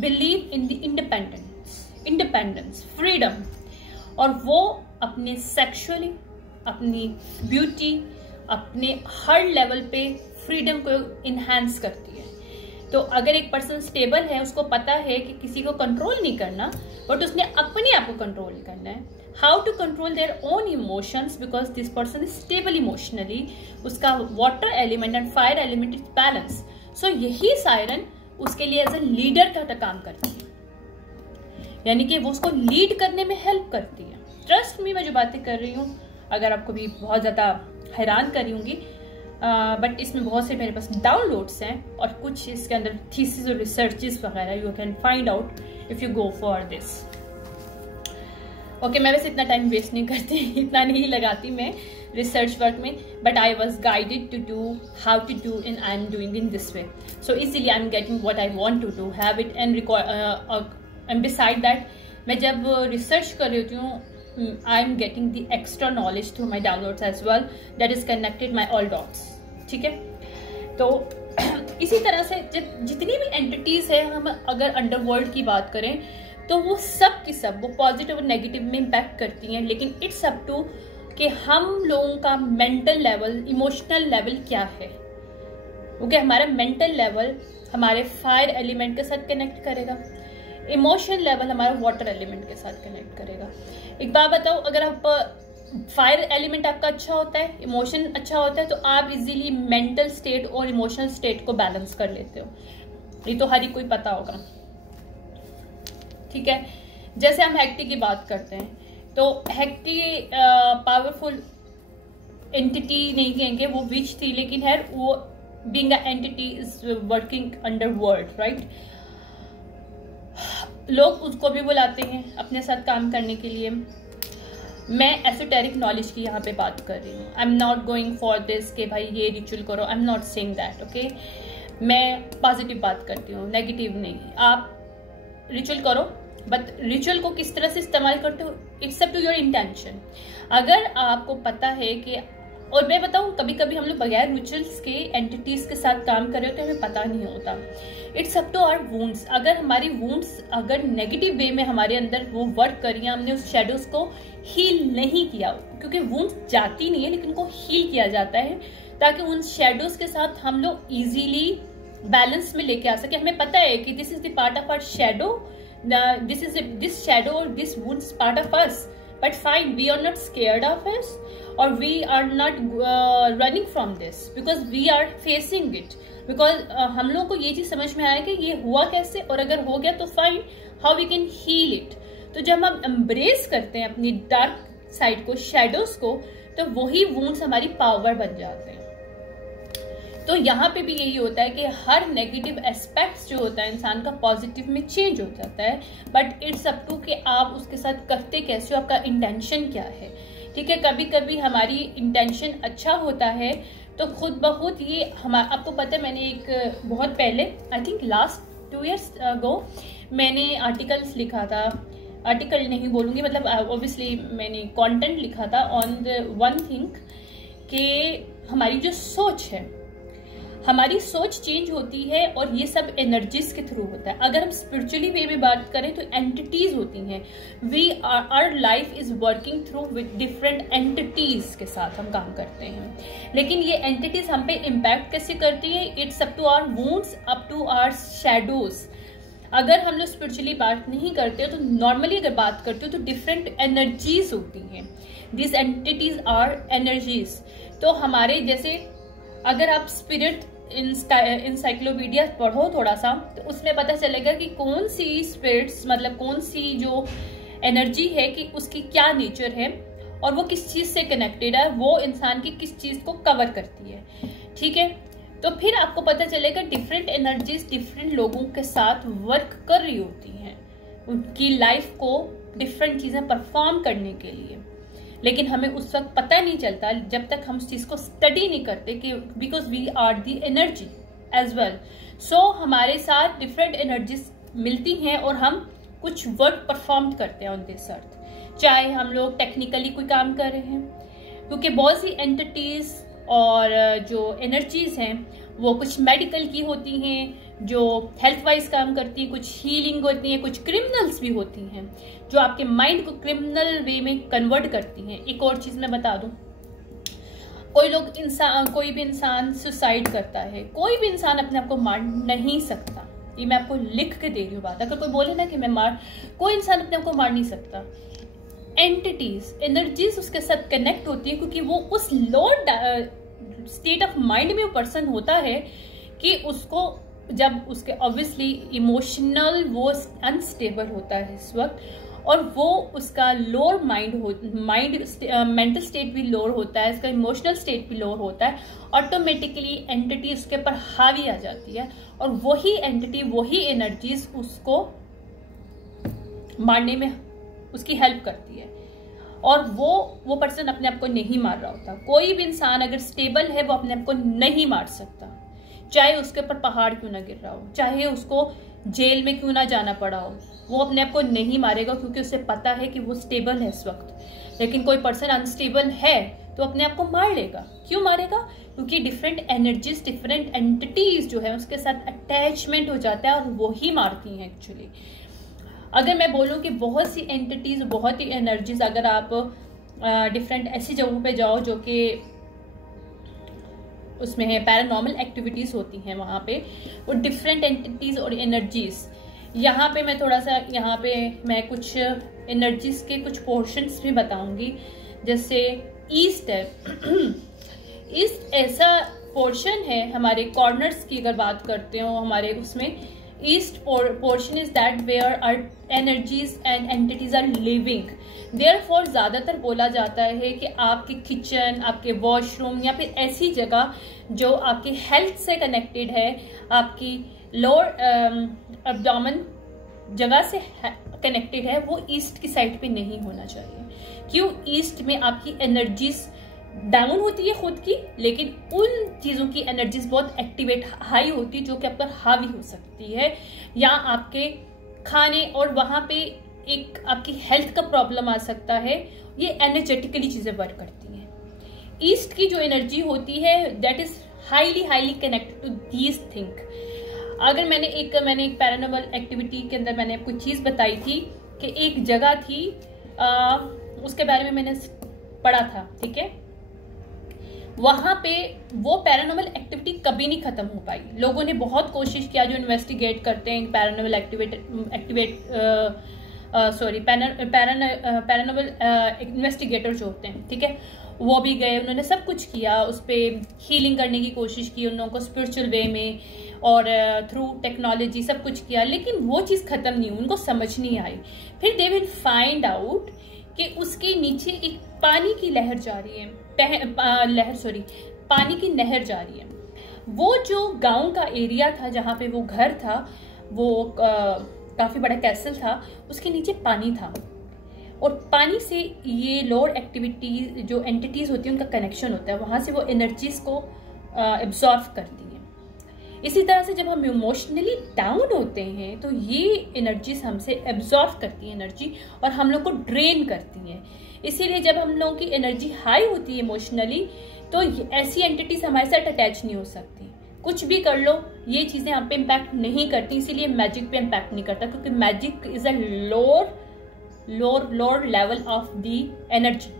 believe in the independence, freedom, और वो अपने sexually, अपनी beauty, अपने हर level पे freedom को enhance करती है। तो अगर एक पर्सन स्टेबल है, उसको पता है कि किसी को कंट्रोल नहीं करना, बट उसने अपने आप को कंट्रोल करना है। How to control their own emotions, because this person is stable emotionally, उसका water element and fire element is balance. So यही सायरन उसके लिए एज ए लीडर का काम करती है, यानी कि वो उसको लीड करने में हेल्प करती है। ट्रस्ट मी, मैं जो बातें कर रही हूँ अगर आपको भी बहुत ज्यादा हैरान कर रही होंगी, बट इसमें बहुत से मेरे पास डाउनलोड्स हैं और कुछ इसके अंदर थीसिस और रिसर्चेस वगैरह you can find out if you go for this. Okay, मैं वैसे इतना टाइम वेस्ट नहीं करती, इतना नहीं लगाती मैं रिसर्च वर्क में, but I was guided to do how to do and I am doing in this way. So easily I am getting what I want to do, have it and beside that मैं जब research कर रही होती हूँ, I am getting the extra knowledge through my downloads as well, that is connected my all dots, ठीक है। तो इसी तरह से जितनी भी एंटिटीज है, हम अगर अंडरवर्ल्ड की बात करें तो वो सब की सब वो पॉजिटिव और नेगेटिव में इम्पैक्ट करती हैं, लेकिन इट्स अप टू कि हम लोगों का मेंटल लेवल, इमोशनल लेवल क्या है। क्योंकि हमारा मेंटल लेवल हमारे फायर एलिमेंट के साथ कनेक्ट करेगा, इमोशन लेवल हमारा वाटर एलिमेंट के साथ कनेक्ट करेगा। एक बात बताओ, अगर आप फायर एलिमेंट आपका अच्छा होता है, इमोशन अच्छा होता है, तो आप इजीली मेंटल स्टेट और इमोशनल स्टेट को बैलेंस कर लेते हो। ये तो हर ही कोई पता होगा, ठीक है। जैसे हम हेक्टी की बात करते हैं, तो हेक्टी पावरफुल एंटिटी नहीं कहेंगे, वो विच थी, लेकिन है वो being a entity is working under world, right. लोग उसको भी बुलाते हैं अपने साथ काम करने के लिए। मैं एसोटेरिक नॉलेज की यहाँ पे बात कर रही हूँ। I am not going for this कि भाई ये रिचुअल करो, आई am not saying that, okay. मैं पॉजिटिव बात करती हूँ, नेगेटिव नहीं। आप रिचुअल करो, बट रिचुअल को किस तरह से इस्तेमाल करते हो, it's up to your intention. अगर आपको पता है कि, और मैं बताऊँ, कभी कभी हम लोग बगैर रिचुअल्स के एंटिटीज के साथ काम कर रहे होते हैं, हमें पता नहीं होता। It's up to our wounds. अगर हमारी वुंड्स अगर नेगेटिव वे में हमारे अंदर वो वर्क करी, हमने उस शेडोज को हील नहीं किया, क्योंकि वुंड्स जाती नहीं है लेकिन उनको हील किया जाता है ताकि उन शेडोज के साथ हम लोग इजीली बैलेंस में लेके आ सके। हमें पता है कि this is the part of our shadow, this shadow or this wound is part of us, but fine, we are not scared of it, or we are not running from this, because we are facing it, because हम लोग को ये चीज समझ में आया कि ये हुआ कैसे, और अगर हो गया तो fine, how we can heal it. तो जब हम एम्ब्रेस करते हैं अपनी डार्क साइड को, शेडोज को, तो वही वुंड्स हमारी पावर बन जाते हैं। तो यहाँ पे भी यही होता है कि हर नेगेटिव एस्पेक्ट्स जो होता है इंसान का पॉजिटिव में चेंज हो जाता है, बट इट्स अप टू कि आप उसके साथ करते कैसे हो, आपका इंटेंशन क्या है। ठीक है, कभी कभी हमारी इंटेंशन अच्छा होता है तो खुद ब खुद ये आपको पता है, मैंने एक बहुत पहले, आई थिंक लास्ट 2 years अगो, मैंने आर्टिकल्स लिखा था, आर्टिकल नहीं बोलूँगी, मतलब ऑब्वियसली मैंने कंटेंट लिखा था ऑन द वन थिंग कि हमारी जो सोच है, हमारी सोच चेंज होती है और ये सब एनर्जीज के थ्रू होता है। अगर हम स्पिरिचुअली वे में बात करें तो एंटिटीज होती हैं, our life is working through with different entities के साथ हम काम करते हैं, लेकिन ये एंटिटीज हम पे इम्पैक्ट कैसे करती है, it's up to our wounds, up to our shadows. अगर हम लोग स्पिरिचुअली बात नहीं करते हो तो नॉर्मली अगर बात करते हो तो डिफरेंट एनर्जीज होती हैं, दिस एंटिटीज आर एनर्जीज। तो हमारे जैसे अगर आप स्पिरिट इंसाइक्लोपीडिया पढ़ो थोड़ा सा, तो उसमें पता चलेगा कि कौन सी स्पिरिट्स, मतलब कौन सी जो एनर्जी है कि उसकी क्या नेचर है और वो किस चीज से कनेक्टेड है, वो इंसान की किस चीज को कवर करती है। ठीक है, तो फिर आपको पता चलेगा डिफरेंट एनर्जीज डिफरेंट लोगों के साथ वर्क कर रही होती हैं उनकी लाइफ को डिफरेंट चीजें परफॉर्म करने के लिए, लेकिन हमें उस वक्त पता नहीं चलता जब तक हम उस चीज को स्टडी नहीं करते कि because we are the energy as well. So हमारे साथ डिफरेंट एनर्जीज मिलती हैं और हम कुछ वर्क परफॉर्म करते हैं ऑन दिस अर्थ, चाहे हम लोग टेक्निकली कोई काम कर रहे हैं, क्योंकि बहुत सी एंटिटीज और जो एनर्जीज हैं वो कुछ मेडिकल की होती हैं जो हेल्थ वाइज काम करती हैं, कुछ हीलिंग होती हैं, कुछ क्रिमिनल्स भी होती हैं जो आपके माइंड को क्रिमिनल वे में कन्वर्ट करती हैं। एक और चीज मैं बता दूं, कोई भी इंसान सुसाइड करता है, कोई भी इंसान अपने आप को मार नहीं सकता, ये मैं आपको लिख के दे रही हूँ बात। अगर कोई बोले ना कि कोई इंसान अपने आप को मार नहीं सकता, एंटिटीज एनर्जीज उसके साथ कनेक्ट होती है, क्योंकि वो उस लो स्टेट ऑफ माइंड में वो पर्सन होता है कि उसको जब उसके ऑब्वियसली इमोशनल वो अनस्टेबल होता है इस वक्त, और वो उसका लोअर मेंटल स्टेट भी लोअर होता है, इसका इमोशनल स्टेट भी लोअर होता है, ऑटोमेटिकली एंटिटी उसके ऊपर हावी आ जाती है और वही एंटिटी वही एनर्जीज उसको मारने में उसकी हेल्प करती है, और वो पर्सन अपने आप को नहीं मार रहा होता। कोई भी इंसान अगर स्टेबल है वो अपने आप को नहीं मार सकता, चाहे उसके ऊपर पहाड़ क्यों ना गिर रहा हो, चाहे उसको जेल में क्यों ना जाना पड़ा हो, वो अपने आप को नहीं मारेगा, क्योंकि उसे पता है कि वो स्टेबल है इस वक्त। लेकिन कोई पर्सन अनस्टेबल है तो अपने आप को मार लेगा। क्यों मारेगा? क्योंकि डिफरेंट एनर्जीज डिफरेंट एंटिटीज जो है उसके साथ अटैचमेंट हो जाता है और वो ही मारती हैं एक्चुअली। अगर मैं बोलूँ कि बहुत सी एंटिटीज, बहुत ही एनर्जीज, अगर आप डिफरेंट ऐसी जगहों पे जाओ जो कि उसमें है पैरानॉर्मल एक्टिविटीज होती हैं, वहाँ पे वो डिफरेंट एंटिटीज और एनर्जीज, यहाँ पे मैं थोड़ा सा मैं कुछ एनर्जीज के कुछ पोर्शंस भी बताऊंगी। जैसे ईस्ट है, ईस्ट ऐसा पोर्शन है हमारे कॉर्नर्स की अगर बात करते हो हमारे उसमें, east portion is that where are energies and entities are living. Therefore ज्यादातर बोला जाता है कि आपके किचन, आपके वॉशरूम या फिर ऐसी जगह जो आपकी हेल्थ से कनेक्टेड है, आपकी लोअर एब्डोमेन जगह से कनेक्टेड है, वो ईस्ट की साइड पे नहीं होना चाहिए। क्यों? ईस्ट में आपकी एनर्जीज डाउन होती है खुद की, लेकिन उन चीजों की एनर्जीज बहुत एक्टिवेट हाई होती है जो कि आप पर हावी हो सकती है, या आपके खाने और वहां पे एक आपकी हेल्थ का प्रॉब्लम आ सकता है। ये एनर्जेटिकली चीजें वर्क करती हैं। ईस्ट की जो एनर्जी होती है that is highly connected to these thing. अगर मैंने एक पैरानॉर्मल एक्टिविटी के अंदर मैंने आपको चीज बताई थी कि एक जगह थी, उसके बारे में मैंने पढ़ा था, ठीक है। वहां पे वो पैरानॉर्मल एक्टिविटी कभी नहीं खत्म हो पाई। लोगों ने बहुत कोशिश किया, जो इन्वेस्टिगेट करते हैं पैरानॉर्मल पैरानॉर्मल इन्वेस्टिगेटर जो होते हैं, ठीक है, वो भी गए, उन्होंने सब कुछ किया, उस पर हीलिंग करने की कोशिश की उन लोगों को स्पिरिचुअल वे में और थ्रू टेक्नोलॉजी सब कुछ किया, लेकिन वो चीज़ खत्म नहीं हुई, उनको समझ नहीं आई। फिर दे विल फाइंड आउट कि उसके नीचे एक पानी की लहर जा रही है, पानी की नहर जा रही है। वो जो गांव का एरिया था जहाँ पे वो घर था, वो काफ़ी बड़ा कैसल था, उसके नीचे पानी था, और पानी से ये लोअर एक्टिविटी जो एंटिटीज होती है उनका कनेक्शन होता है, वहाँ से वो एनर्जीज को एब्जॉर्व करती हैं। इसी तरह से जब हम इमोशनली डाउन होते हैं तो ये एनर्जीज हमसे एब्जॉर्व करती हैं एनर्जी, और हम लोग को ड्रेन करती हैं। इसीलिए जब हम लोगों की एनर्जी हाई होती है इमोशनली, तो ऐसी एंटिटीज हमारे साथ अटैच नहीं हो सकती। कुछ भी कर लो, ये चीज़ें हम पे इम्पैक्ट नहीं करती, इसीलिए मैजिक पे इम्पैक्ट नहीं करता, क्योंकि magic is a lower level of the energy.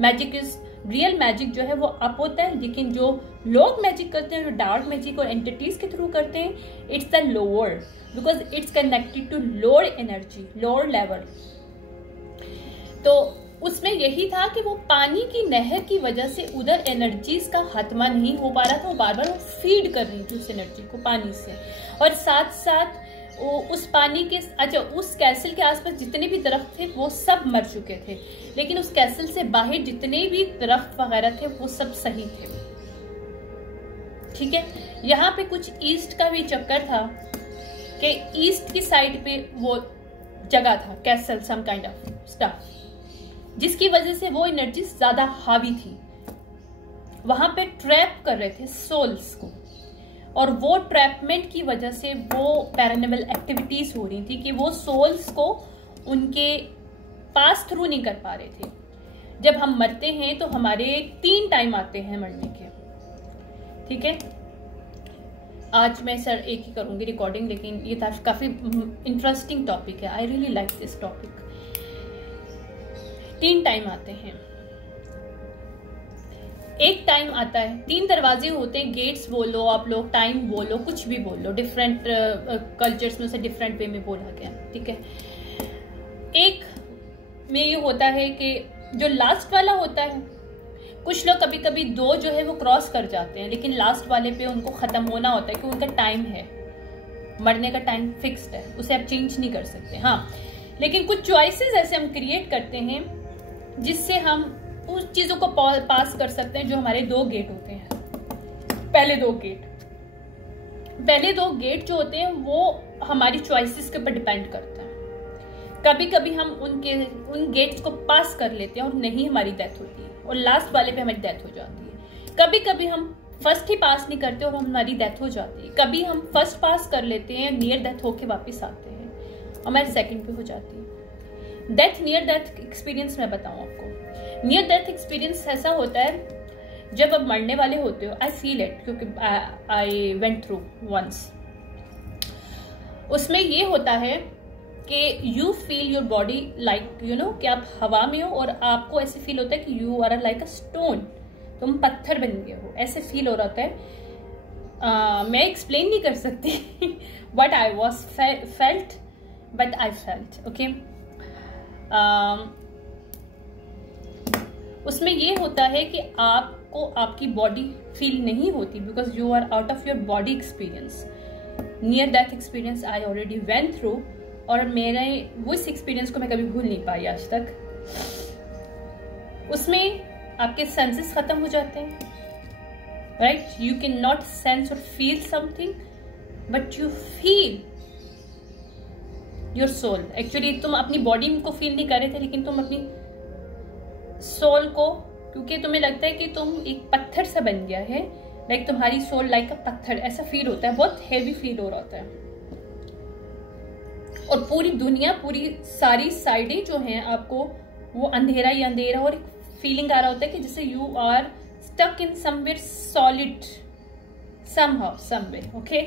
Magic is real magic जो है वो अप होता है, लेकिन जो लोग मैजिक करते हैं, जो डार्क मैजिक और एंटिटीज के थ्रू करते हैं, it's the lower, because it's connected to lower energy, lower level. तो उसमें यही था कि वो पानी की नहर की वजह से उधर एनर्जीज का खात्मा नहीं हो पा रहा था, वो बार बार फीड कर रही थी उस एनर्जी को पानी से, और साथ साथ उस पानी के उस कैसल के आसपास जितने भी दरख्त थे वो सब मर चुके थे, लेकिन उस कैसल से बाहर जितने भी दरख्त वगैरह थे वो सब सही थे, ठीक है। यहाँ पे कुछ ईस्ट का भी चक्कर था कि ईस्ट की साइड पे वो जगह था castle, some kind of stuff, जिसकी वजह से वो एनर्जी ज्यादा हावी थी, वहां पे ट्रैप कर रहे थे सोल्स को, और वो ट्रैपमेंट की वजह से वो पैरानॉर्मल एक्टिविटीज हो रही थी कि वो सोल्स को उनके पास थ्रू नहीं कर पा रहे थे। जब हम मरते हैं तो हमारे 3 टाइम आते हैं मरने के, ठीक है। आज मैं सर एक ही करूंगी रिकॉर्डिंग, लेकिन ये काफी इंटरेस्टिंग टॉपिक है, I really like this topic. 3 time आते हैं। एक टाइम आता है, 3 दरवाजे होते हैं, गेट्स बोलो आप लोग, टाइम बोलो, कुछ भी बोलो, डिफरेंट कल्चर्स में से डिफरेंट वे में बोला गया, ठीक है। एक में ये होता है कि जो लास्ट वाला होता है, कुछ लोग कभी कभी 2 जो है वो क्रॉस कर जाते हैं, लेकिन लास्ट वाले पे उनको खत्म होना होता है, क्योंकि उनका टाइम है, मरने का टाइम फिक्स्ड है, उसे आप चेंज नहीं कर सकते। हाँ, लेकिन कुछ चॉइसेस ऐसे हम क्रिएट करते हैं जिससे हम उस चीजों को पास कर सकते हैं। जो हमारे 2 गेट होते हैं, पहले 2 गेट जो होते हैं वो हमारी चॉइसेस के ऊपर डिपेंड करते हैं। कभी कभी हम उन गेट्स को पास कर लेते हैं और नहीं हमारी डेथ होती है, और लास्ट वाले पे हमारी डेथ हो जाती है। कभी कभी हम फर्स्ट ही पास नहीं करते और हमारी डेथ हो जाती है। कभी हम फर्स्ट पास कर लेते हैं, नियर डेथ होके वापस आते हैं, हमारी सेकंड पे हो जाती है। डेथ, नियर डेथ एक्सपीरियंस मैं बताऊं आपको। नियर डेथ एक्सपीरियंस ऐसा होता है जब आप मरने वाले होते हो, आई फील इट, क्योंकि आई वेंट थ्रू वंस। उसमें ये होता है कि you feel your body like you know कि आप हवा में हो, और आपको ऐसे फील होता है कि you are like a stone, तुम पत्थर बन गए हो, ऐसे फील हो रहा है। मैं एक्सप्लेन नहीं कर सकती but I was felt, but I felt, okay. उसमें ये होता है कि आपको आपकी बॉडी फील नहीं होती, because you are out of your body experience. Near death experience I already went through, और मेरे वो इस एक्सपीरियंस को मैं कभी भूल नहीं पाई आज तक। उसमें आपके सेंसेस खत्म हो जाते हैं, right. You can not sense और feel something, but you feel your soul. Actually तुम अपनी बॉडी को फील नहीं कर रहे थे, लेकिन तुम अपनी सोल को, क्योंकि तुम्हें लगता है कि तुम एक पत्थर सा बन गया है, लाइक तुम्हारी सोल लाइक अ पत्थर, ऐसा फील होता है, बहुत हेवी फील हो रहा होता है। और पूरी दुनिया, पूरी सारी साइडें जो हैं आपको वो अंधेरा ही अंधेरा, और एक फीलिंग आ रहा होता है कि जैसे you are stuck in somewhere solid, somehow somewhere, okay.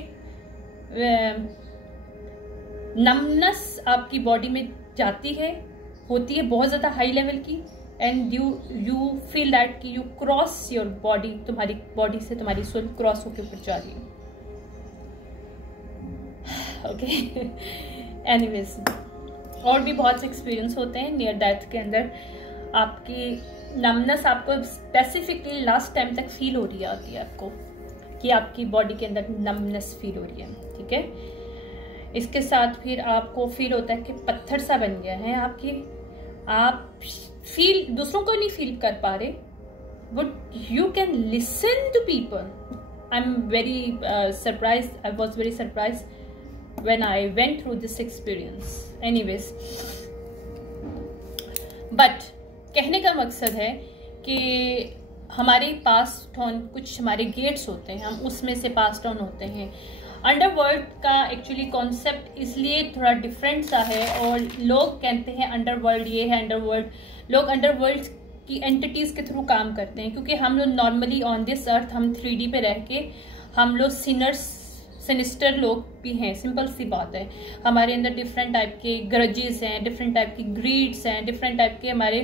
Numbness आपकी बॉडी में जाती है, होती है बहुत ज्यादा हाई लेवल की, एंड यू फील दैट कि यू क्रॉस योर बॉडी, तुम्हारी बॉडी से तुम्हारी सोल क्रॉस होकर ऊपर जा रही है। ओके एनीवेज, और भी बहुत से एक्सपीरियंस होते हैं नियर डेथ के अंदर। आपकी नमनेस आपको स्पेसिफिकली लास्ट टाइम तक फील हो रही होती है आपको, कि आपकी बॉडी के अंदर नमनेस फील हो रही है, ठीक है। इसके साथ फिर आपको फील होता है कि पत्थर सा बन गया है आपकी, आप फील दूसरों को नहीं फील कर पा रहे, but you can listen to people. I am very surprise, I was very surprise when I went through this experience. Anyways, but कहने का मकसद है कि हमारे पास कुछ हमारे गेट्स होते हैं, हम उसमें से पास ऑन होते हैं। अंडरवर्ल्ड का एक्चुअली कॉन्सेप्ट इसलिए थोड़ा डिफरेंट सा है, और लोग कहते हैं अंडरवर्ल्ड ये है, अंडरवर्ल्ड लोग अंडरवर्ल्ड की एंटिटीज के थ्रू काम करते हैं, क्योंकि हम लोग नॉर्मली ऑन दिस अर्थ हम 3D पे रह के हम लोग सिनिस्टर लोग भी हैं, सिंपल सी बात है। हमारे अंदर डिफरेंट टाइप के ग्रजेस हैं, डिफरेंट टाइप की ग्रीड्स हैं, डिफरेंट टाइप के हमारे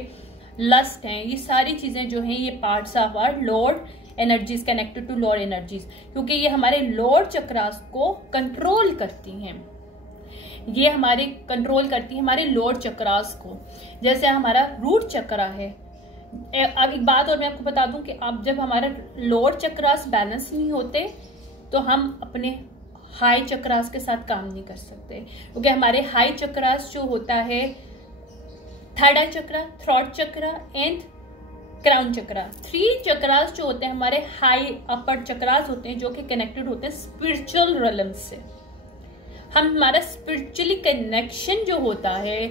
लस्ट हैं। ये सारी चीजें जो हैं ये parts of our lower energies, connected to lower energies, क्योंकि ये हमारे लोअर चक्रास को कंट्रोल करती हैं। ये हमारे कंट्रोल करती है हमारे लोअर चक्रास को। जैसे हमारा रूट चक्रा है, अब एक बात और मैं आपको बता दूं कि आप जब हमारा लोअर चक्रास बैलेंस नहीं होते तो हम अपने हाई चक्रास के साथ काम नहीं कर सकते, क्योंकि हमारे हाई चक्रास जो होता है third eye chakra, throat chakra and crown chakra, 3 chakras जो होते हैं हमारे हाई अपर चक्रास होते हैं, जो कि कनेक्टेड होते हैं स्पिरिचुअल रियल्म से। हमारा स्पिरिचुअली कनेक्शन जो होता है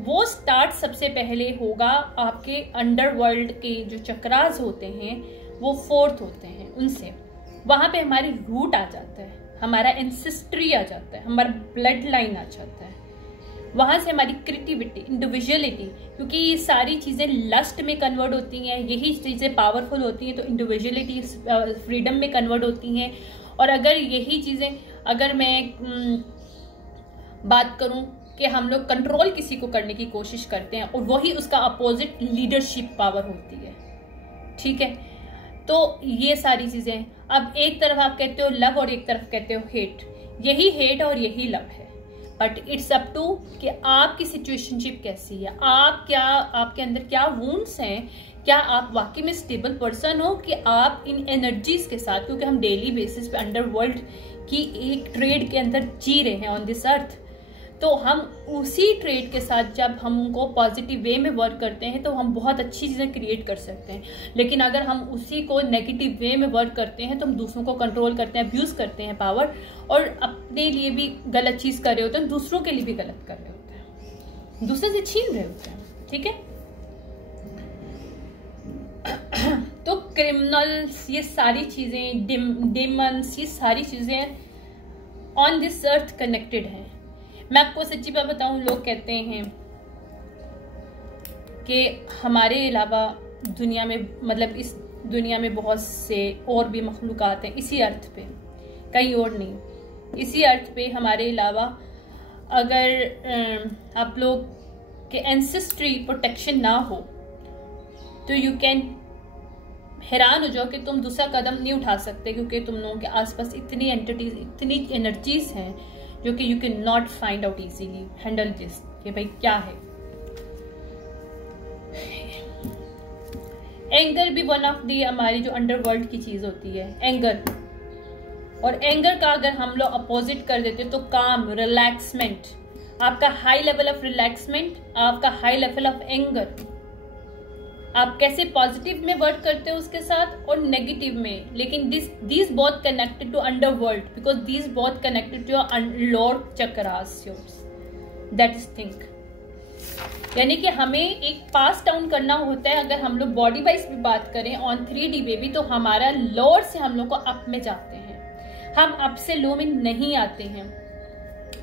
वो स्टार्ट सबसे पहले होगा आपके अंडरवर्ल्ड के जो चक्रास होते हैं वो 4th होते हैं, उनसे वहां पे हमारी रूट आ जाता है, हमारा एंसेस्ट्री आ जाता है, हमारा ब्लड लाइन आ जाता है, वहां से हमारी क्रिएटिविटी, इंडिविजुअलिटी, क्योंकि ये सारी चीजें लस्ट में कन्वर्ट होती हैं, यही चीजें पावरफुल होती हैं, तो इंडिविजुअलिटी फ्रीडम में कन्वर्ट होती हैं। और अगर यही चीजें, अगर मैं बात करूं कि हम लोग कंट्रोल किसी को करने की कोशिश करते हैं और वही उसका अपोजिट लीडरशिप पावर होती है, ठीक है। तो ये सारी चीजें, अब एक तरफ आप कहते हो लव और एक तरफ कहते हो हेट, यही हेट और यही लव है, बट इट्स अप टू कि आपकी सिचुएशनशिप कैसी है, आप क्या, आपके अंदर क्या वुंड्स हैं, क्या आप वाकई में स्टेबल पर्सन हो कि आप इन एनर्जीज के साथ, क्योंकि हम डेली बेसिस पे अंडरवर्ल्ड की एक ट्रेड के अंदर जी रहे हैं ऑन दिस अर्थ, तो हम उसी ट्रेड के साथ जब हम उनको पॉजिटिव वे में वर्क करते हैं तो हम बहुत अच्छी चीज़ें क्रिएट कर सकते हैं। लेकिन अगर हम उसी को नेगेटिव वे में वर्क करते हैं तो हम दूसरों को कंट्रोल करते हैं, अब्यूज करते हैं पावर, और अपने लिए भी गलत चीज़ कर रहे होते हैं, दूसरों के लिए भी गलत कर रहे होते हैं, दूसरे से छीन रहे होते हैं, ठीक है। तो क्रिमिनल्स, ये सारी चीज़ें, डेमन्स, ये सारी चीज़ें ऑन दिस अर्थ कनेक्टेड हैं। मैं आपको सच्ची बात बताऊं, लोग कहते हैं कि हमारे अलावा दुनिया में, मतलब इस दुनिया में बहुत से और भी मखलूक़ात हैं इसी अर्थ पे, कहीं और नहीं, इसी अर्थ पे हमारे अलावा। अगर आप लोग के एंसेस्ट्री प्रोटेक्शन ना हो तो यू कैन हैरान हो जाओ कि तुम दूसरा कदम नहीं उठा सकते, क्योंकि तुम लोगों के आसपास इतनी एंटिटीज, इतनी एनर्जीज हैं जो कि you can not find out easily, handle this, कि भाई क्या है। एंगर भी वन ऑफ दी हमारी जो अंडरवर्ल्ड की चीज होती है, एंगर। और एंगर का अगर हम लोग अपोजिट कर देते तो काम, रिलैक्समेंट, आपका हाई लेवल ऑफ रिलैक्समेंट, आपका हाई लेवल ऑफ एंगर। आप कैसे पॉजिटिव में वर्क करते हो उसके साथ और नेगेटिव में, लेकिन this both connected to underworld, because this both connected to lower chakras, that is think. यानी कि हमें एक पास डाउन करना होता है। अगर हम लोग बॉडी वाइज भी बात करें ऑन 3D वे भी, तो हमारा लोअर से हम लोग को अप में जाते हैं, हम अप से लो में नहीं आते हैं।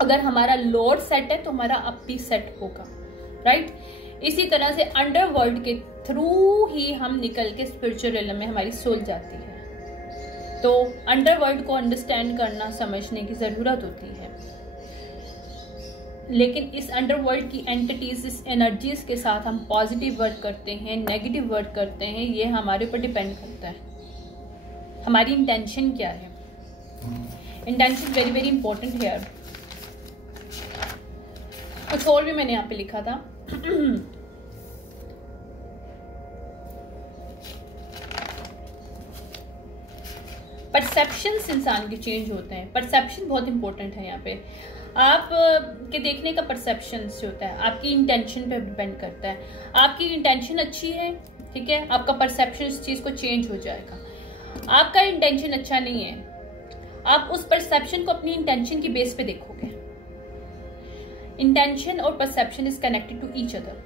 अगर हमारा लोअर सेट है तो हमारा अप भी सेट होगा, राइट। इसी तरह से अंडरवर्ल्ड के थ्रू ही हम निकल के स्पिरिचुअल रियल्म में हमारी सोल जाती है। तो अंडरवर्ल्ड को अंडरस्टैंड करना, समझने की जरूरत होती है। लेकिन इस अंडरवर्ल्ड की एंटिटीज, इस एनर्जीज के साथ हम पॉजिटिव वर्क करते हैं, नेगेटिव वर्क करते हैं, ये हमारे ऊपर डिपेंड करता है हमारी इंटेंशन क्या है। इंटेंशन वेरी वेरी इंपॉर्टेंट है। कुछ और भी मैंने यहाँ पे लिखा था परसेप्शंस इंसान के चेंज होते हैं। परसेप्शन बहुत इंपॉर्टेंट है यहाँ पे। आप के देखने का परसेप्शन जो होता है आपकी इंटेंशन पे डिपेंड करता है। आपकी इंटेंशन अच्छी है, ठीक है, आपका परसेप्शन उस चीज को चेंज हो जाएगा। आपका इंटेंशन अच्छा नहीं है, आप उस परसेप्शन को अपनी इंटेंशन की बेस पे देखोगे। इंटेंशन और perception is connected to each other,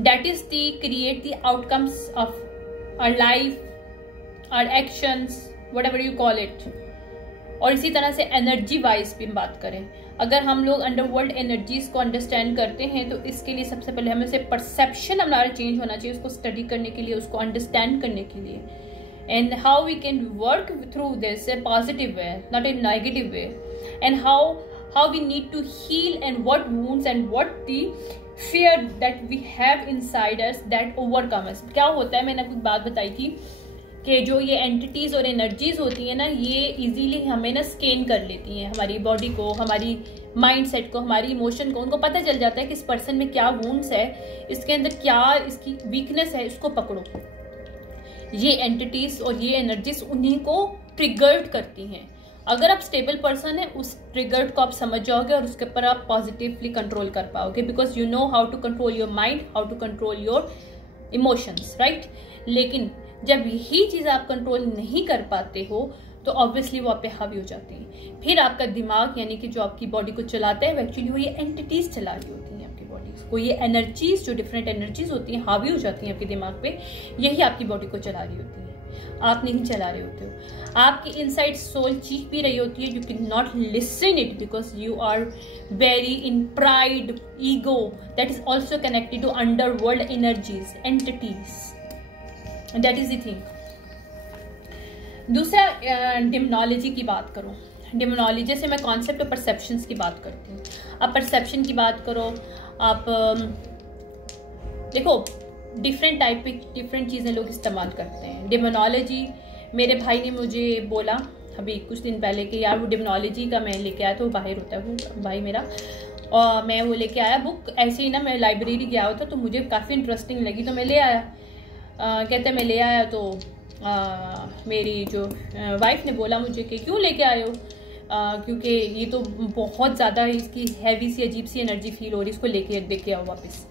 that is the create the outcomes of our life, our actions, whatever you call it. और इसी तरह से एनर्जी वाइज भी हम बात करें, अगर हम लोग अंडरवर्ल्ड एनर्जीज को अंडरस्टैंड करते हैं तो इसके लिए सबसे पहले हमें से परसेप्शन हमारा चेंज होना चाहिए, उसको स्टडी करने के लिए, उसको अंडरस्टैंड करने के लिए। And how we can work through this a positive way, not a negative way, and how we need to heal and what wounds and what the fear that we have inside us that overcome us. क्या होता है, मैंने आपको बात बताई थी कि जो ये एंटिटीज और एनर्जीज होती है ना, ये इजीली हमें ना स्कैन कर लेती हैं, हमारी बॉडी को, हमारी माइंडसेट को, हमारी इमोशन को। उनको पता चल जाता है कि इस पर्सन में क्या वुंड्स है, इसके अंदर क्या इसकी वीकनेस है, इसको पकड़ो। ये एंटिटीज और ये एनर्जीज उन्हीं को ट्रिगर्ड करती हैं। अगर आप स्टेबल पर्सन है, उस ट्रिगर्ड को आप समझ जाओगे और उसके ऊपर आप पॉजिटिवली कंट्रोल कर पाओगे, because you know how to control your mind, how to control your emotions, right. लेकिन जब यही चीज आप कंट्रोल नहीं कर पाते हो तो ऑब्वियसली वो आप पे हावी हो जाती है। फिर आपका दिमाग, यानी कि जो आपकी बॉडी को चलाता है, एक्चुअली वो ये एंटिटीज चला रही होती हैं आपकी बॉडी को। ये एनर्जीज जो डिफरेंट एनर्जीज होती हैं हावी हो जाती हैं आपके दिमाग पे, यही आपकी बॉडी को चला रही होती है, आप नहीं चला रहे होते हो। आपकी इनसाइड सोल चीख भी रही होती है, you can not listen it because you are very in pride, ego, that is also connected to underworld energies, entities, that is the thing. दूसरा, डिमोनोलॉजी की बात करो। डिमोनोलॉजी, जैसे मैं कॉन्सेप्ट ऑफ परसेप्शंस की बात करती हूँ, आप परसेप्शन की बात करो, आप देखो डिफरेंट टाइप की डिफरेंट चीज़ें लोग इस्तेमाल करते हैं। डिमोनोलॉजी, मेरे भाई ने मुझे बोला अभी कुछ दिन पहले कि यार वो डिमोनोलॉजी का मैं लेके आया, तो बाहर होता है वो भाई मेरा, और मैं वो लेके आया बुक, ऐसे ही ना मैं लाइब्रेरी गया होता तो मुझे काफ़ी इंटरेस्टिंग लगी तो मैं ले आया। कहते मैं ले आया तो मेरी जो वाइफ ने बोला मुझे कि क्यों लेके आए हो, क्योंकि ये तो बहुत ज़्यादा इसकी हैवी सी अजीब सी एनर्जी फील हो रही है, इसको लेके आओ वापस।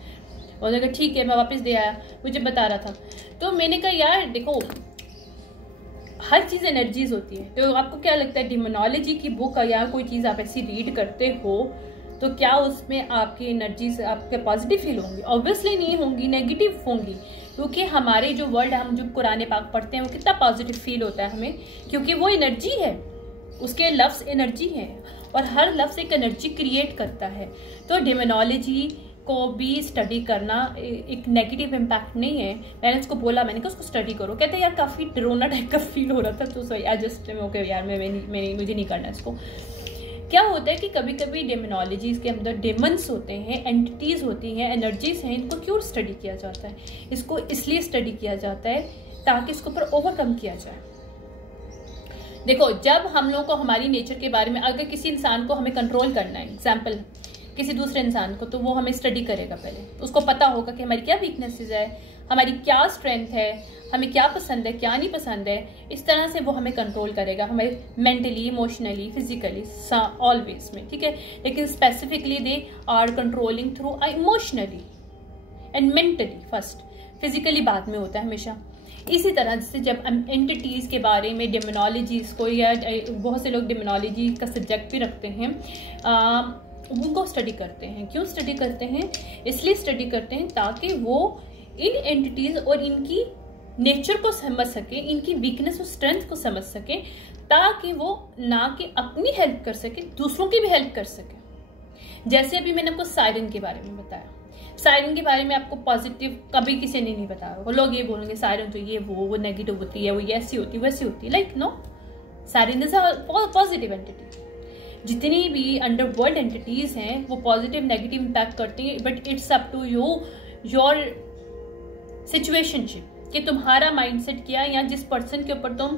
और अगर ठीक है, मैं वापस दे आया, मुझे बता रहा था। तो मैंने कहा यार देखो हर चीज़ एनर्जीज होती है, तो आपको क्या लगता है डिमोनोलॉजी की बुक या कोई चीज़ आप ऐसी रीड करते हो तो क्या उसमें आपकी एनर्जीज आपके पॉजिटिव फील होंगी? ऑब्वियसली नहीं होंगी, नेगेटिव होंगी, क्योंकि हमारे जो वर्ड हम जो कुरान पाक पढ़ते हैं वो कितना पॉजिटिव फील होता है हमें, क्योंकि वो एनर्जी है, उसके लफ्ज़ एनर्जी है और हर लफ्ज़ एक एनर्जी क्रिएट करता है। तो डिमोनोलॉजी को भी स्टडी करना एक नेगेटिव इम्पैक्ट नहीं है। मैंने उसको बोला, मैंने कहा उसको स्टडी करो, कहते हैं यार काफ़ी डरोना टाइप का फील हो रहा था, तो सो जस्ट ओके यार मुझे नहीं करना इसको। क्या होता है कि कभी कभी डेमोनोलॉजीज के अंदर डेमन्स होते हैं, एंटिटीज होती हैं, एनर्जीज हैं, इनको क्यों स्टडी किया जाता है? इसको इसलिए स्टडी किया जाता है ताकि इसके ऊपर ओवरकम किया जाए। देखो जब हम लोगों को हमारी नेचर के बारे में, अगर किसी इंसान को हमें कंट्रोल करना है, एग्जाम्पल किसी दूसरे इंसान को, तो वो हमें स्टडी करेगा पहले, उसको पता होगा कि हमारी क्या वीकनेसेस है, हमारी क्या स्ट्रेंथ है, हमें क्या पसंद है क्या नहीं पसंद है। इस तरह से वो हमें कंट्रोल करेगा, हमें मेंटली, इमोशनली, फिजिकली, ऑलवेज में, ठीक है। लेकिन specifically they are controlling through emotionally and mentally first, physically बाद में होता है हमेशा। इसी तरह से जब हम एंटिटीज के बारे में डिमोनोलॉजीज को, या बहुत से लोग डिमोनोलॉजी का सब्जेक्ट भी रखते हैं, उनको स्टडी करते हैं। क्यों स्टडी करते हैं? इसलिए स्टडी करते हैं ताकि वो इन एंटिटीज और इनकी नेचर को समझ सके, इनकी वीकनेस और स्ट्रेंथ को समझ सके, ताकि वो ना कि अपनी हेल्प कर सके, दूसरों की भी हेल्प कर सके। जैसे अभी मैंने आपको सायरन के बारे में बताया, सायरन के बारे में आपको पॉजिटिव कभी किसी ने नहीं बताया। वो लोग ये बोलेंगे सायरन तो ये वो नेगेटिव होती है, वो ऐसी होती है वैसी होती है। Like no, siren is a positive entity. जितनी भी अंडरवर्ल्ड एंटिटीज हैं वो पॉजिटिव नेगेटिव इम्पैक्ट करती हैं, but it's up to you your situationship कि तुम्हारा माइंडसेट क्या है, या जिस पर्सन के ऊपर तुम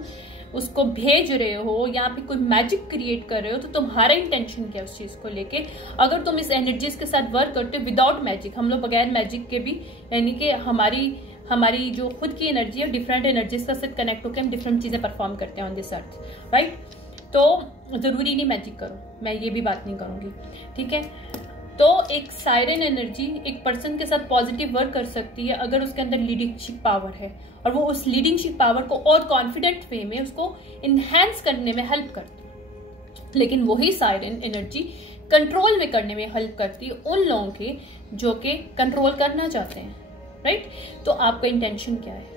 उसको भेज रहे हो या फिर कोई मैजिक क्रिएट कर रहे हो तो तुम्हारा इंटेंशन क्या है उस चीज को लेके। अगर तुम इस एनर्जीज के साथ वर्क करते हो विदाउट मैजिक, हम लोग बगैर मैजिक के भी, यानी कि हमारी जो खुद की एनर्जी है डिफरेंट एनर्जीज के साथ कनेक्ट होकर हम डिफरेंट चीजें परफॉर्म करते हैं ऑन दिस अर्थ, राइट। तो जरूरी नहीं मैजिक करो, मैं ये भी बात नहीं करूंगी, ठीक है। तो एक सायरन एनर्जी एक पर्सन के साथ पॉजिटिव वर्क कर सकती है अगर उसके अंदर लीडिंगशिप पावर है, और वो उस लीडिंगशिप पावर को और कॉन्फिडेंट वे में उसको इनहेंस करने में हेल्प करती है। लेकिन वही सायरन एनर्जी कंट्रोल में करने में हेल्प करती है उन लोगों के जो कि कंट्रोल करना चाहते हैं, राइट। तो आपका इंटेंशन क्या है,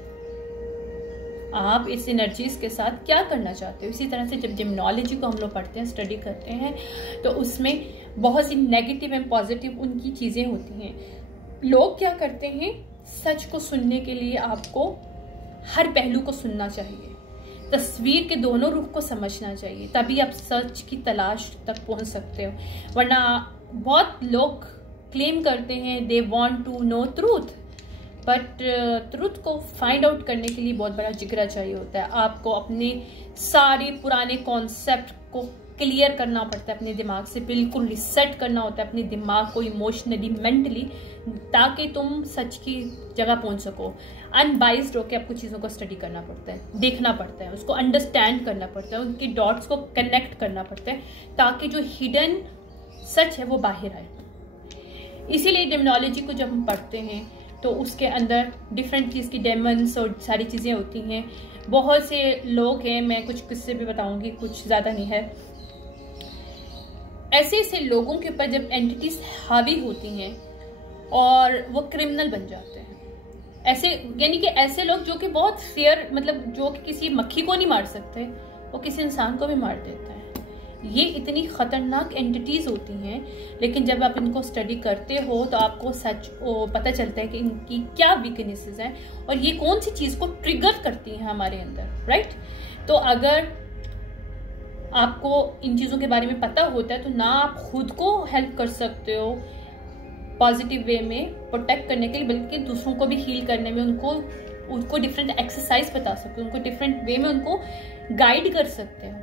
आप इस एनर्जीज के साथ क्या करना चाहते हो। इसी तरह से जब डिमोनोलॉजी को हम लोग पढ़ते हैं, स्टडी करते हैं, तो उसमें बहुत सी नेगेटिव एंड पॉजिटिव उनकी चीजें होती हैं। लोग क्या करते हैं, सच को सुनने के लिए आपको हर पहलू को सुनना चाहिए, तस्वीर के दोनों रुख को समझना चाहिए, तभी आप सच की तलाश तक पहुंच सकते हो। वरना बहुत लोग क्लेम करते हैं they want to know truth, but truth को फाइंड आउट करने के लिए बहुत बड़ा जिगरा चाहिए होता है। आपको अपने सारे पुराने कॉन्सेप्ट को क्लियर करना पड़ता है, अपने दिमाग से बिल्कुल रिसेट करना होता है अपने दिमाग को इमोशनली, मेंटली, ताकि तुम सच की जगह पहुंच सको। अनबाइज्ड होकर आपको चीज़ों को स्टडी करना पड़ता है, देखना पड़ता है, उसको अंडरस्टैंड करना पड़ता है, उनके डॉट्स को कनेक्ट करना पड़ता है, ताकि जो हिडन सच है वो बाहर आए। इसीलिए डिमोनोलॉजी को जब हम पढ़ते हैं तो उसके अंदर डिफरेंट चीज़ की डेमन्स और सारी चीज़ें होती हैं। बहुत से लोग हैं, मैं कुछ किस्से भी बताऊंगी, कुछ ज़्यादा नहीं है। ऐसे ऐसे लोगों के ऊपर जब एंटिटीज हावी होती हैं और वो क्रिमिनल बन जाते हैं, ऐसे यानी कि ऐसे लोग जो कि बहुत फेयर, मतलब जो कि किसी मक्खी को नहीं मार सकते, वो किसी इंसान को भी मार देते हैं। ये इतनी खतरनाक एंटिटीज होती हैं, लेकिन जब आप इनको स्टडी करते हो तो आपको सच पता चलता है कि इनकी क्या वीकनेसेस हैं और ये कौन सी चीज को ट्रिगर करती हैं हमारे अंदर, राइट। तो अगर आपको इन चीजों के बारे में पता होता है तो ना आप खुद को हेल्प कर सकते हो पॉजिटिव वे में प्रोटेक्ट करने के लिए, बल्कि दूसरों को भी हील करने में उनको डिफरेंट एक्सरसाइज बता सकते हो, उनको डिफरेंट वे में उनको गाइड कर सकते हो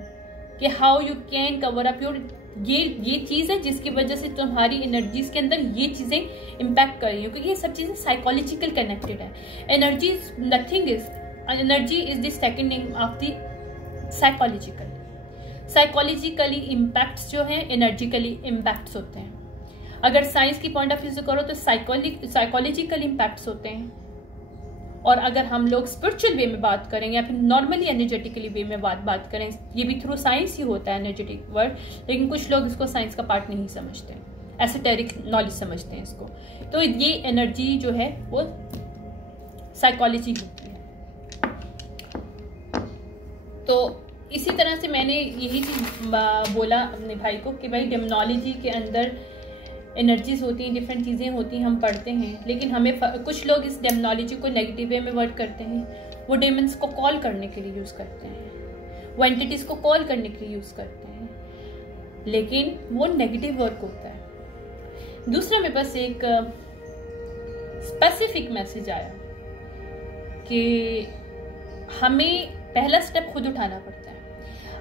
कि how you can cover up your, ये चीज है जिसकी वजह से तुम्हारी एनर्जीज के अंदर ये चीजें इम्पैक्ट कर रही है, क्योंकि ये सब चीजें साइकोलॉजिकल कनेक्टेड है। Energy nothing is, energy is the second name of the psychological. Psychologically impacts जो है एनर्जिकली इम्पैक्ट्स होते हैं। अगर साइंस की पॉइंट ऑफ व्यू से करो तो साइकोलॉजिकल इम्पैक्ट्स होते हैं, और अगर हम लोग स्पिरिचुअल वे में बात करें या फिर नॉर्मली एनर्जेटिकली वे में बात करें, ये भी थ्रू साइंस ही होता है एनर्जेटिक वर्ड, लेकिन कुछ लोग इसको साइंस का पार्ट नहीं समझते, एसोटेरिक नॉलेज समझते हैं इसको। तो ये एनर्जी जो है वो साइकोलॉजी होती है। तो इसी तरह से मैंने यही चीज बोला अपने भाई को कि भाई डेमोनोलॉजी के अंदर एनर्जीज होती हैं, डिफरेंट चीज़ें होती हैं, हम पढ़ते हैं, लेकिन हमें कुछ लोग इस डेमोनोलॉजी को नेगेटिव वे में वर्क करते हैं। वो डेमन्स को कॉल करने के लिए यूज़ करते हैं, वो एंटिटीज को कॉल करने के लिए यूज़ करते हैं, लेकिन वो नेगेटिव वर्क होता है। दूसरा मेरे पास एक स्पेसिफिक मैसेज आया कि हमें पहला स्टेप खुद उठाना पड़ता है।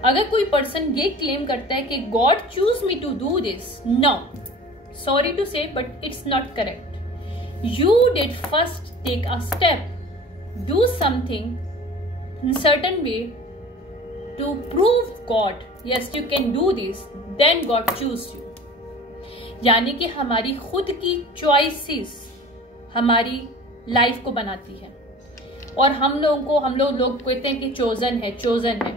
अगर कोई पर्सन ये क्लेम करता है कि God choose me to do this, no, sorry to say, but it's not correct. You did first take a step, do something in certain way to prove God, yes you can do this, then God choose you. यानी कि हमारी खुद की choices हमारी life को बनाती है, और हम लोग कहते हैं कि चोजन है।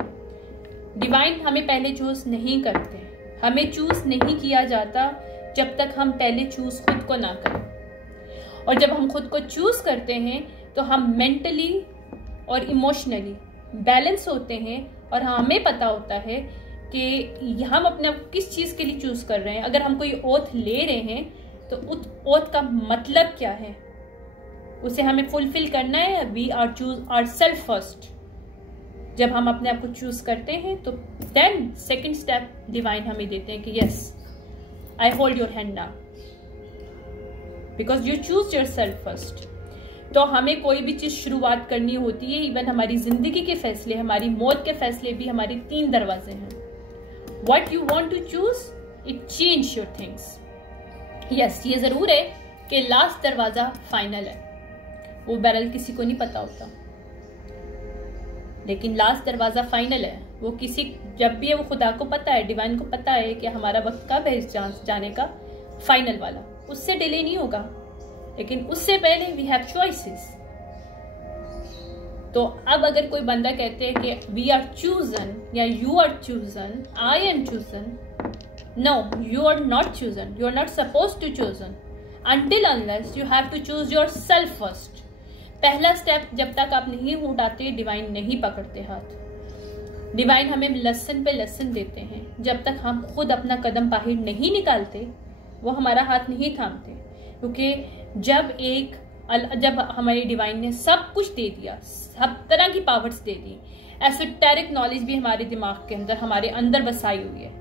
डिवाइन हमें पहले चूज नहीं करते, हमें चूज नहीं किया जाता जब तक हम पहले चूज खुद को ना करें। और जब हम खुद को चूज करते हैं तो हम मेंटली और इमोशनली बैलेंस होते हैं, और हमें पता होता है कि हम अपने किस चीज के लिए चूज कर रहे हैं। अगर हम कोई ओथ ले रहे हैं तो उस ओथ का मतलब क्या है, उसे हमें फुलफिल करना है। We are choose our self first, जब हम अपने आप को चूज करते हैं तो देन सेकंड स्टेप डिवाइन हमें देते हैं कि yes, I hold your hand now because you choose your self first. तो हमें कोई भी चीज शुरुआत करनी होती है, इवन हमारी जिंदगी के फैसले, हमारी मौत के फैसले भी हमारे 3 दरवाजे हैं। What you want to choose, it change your things. Yes, ये जरूर है कि लास्ट दरवाजा फाइनल है, वो बैरल किसी को नहीं पता होता, लेकिन लास्ट दरवाजा फाइनल है। वो किसी जब भी है वो खुदा को पता है, डिवाइन को पता है कि हमारा वक्त कब है इस जाने का, फाइनल वाला, उससे डिले नहीं होगा। लेकिन उससे पहले वी हैव चॉइसेस। तो अब अगर कोई बंदा कहते हैं कि वी आर चूजन या you are chosen, I am chosen, no, you are not chosen, you are not suppose to chosen until unless you have to choose yourself first। पहला स्टेप जब तक आप नहीं उठाते, डिवाइन नहीं पकड़ते हाथ। डिवाइन हमें लेसन पे लेसन देते हैं। जब तक हम खुद अपना कदम बाहर नहीं निकालते, वो हमारा हाथ नहीं थामते। क्योंकि जब हमारी डिवाइन ने सब कुछ दे दिया, सब तरह की पावर्स दे दी, एसोटेरिक नॉलेज भी हमारे दिमाग के अंदर, हमारे अंदर बसाई हुई है।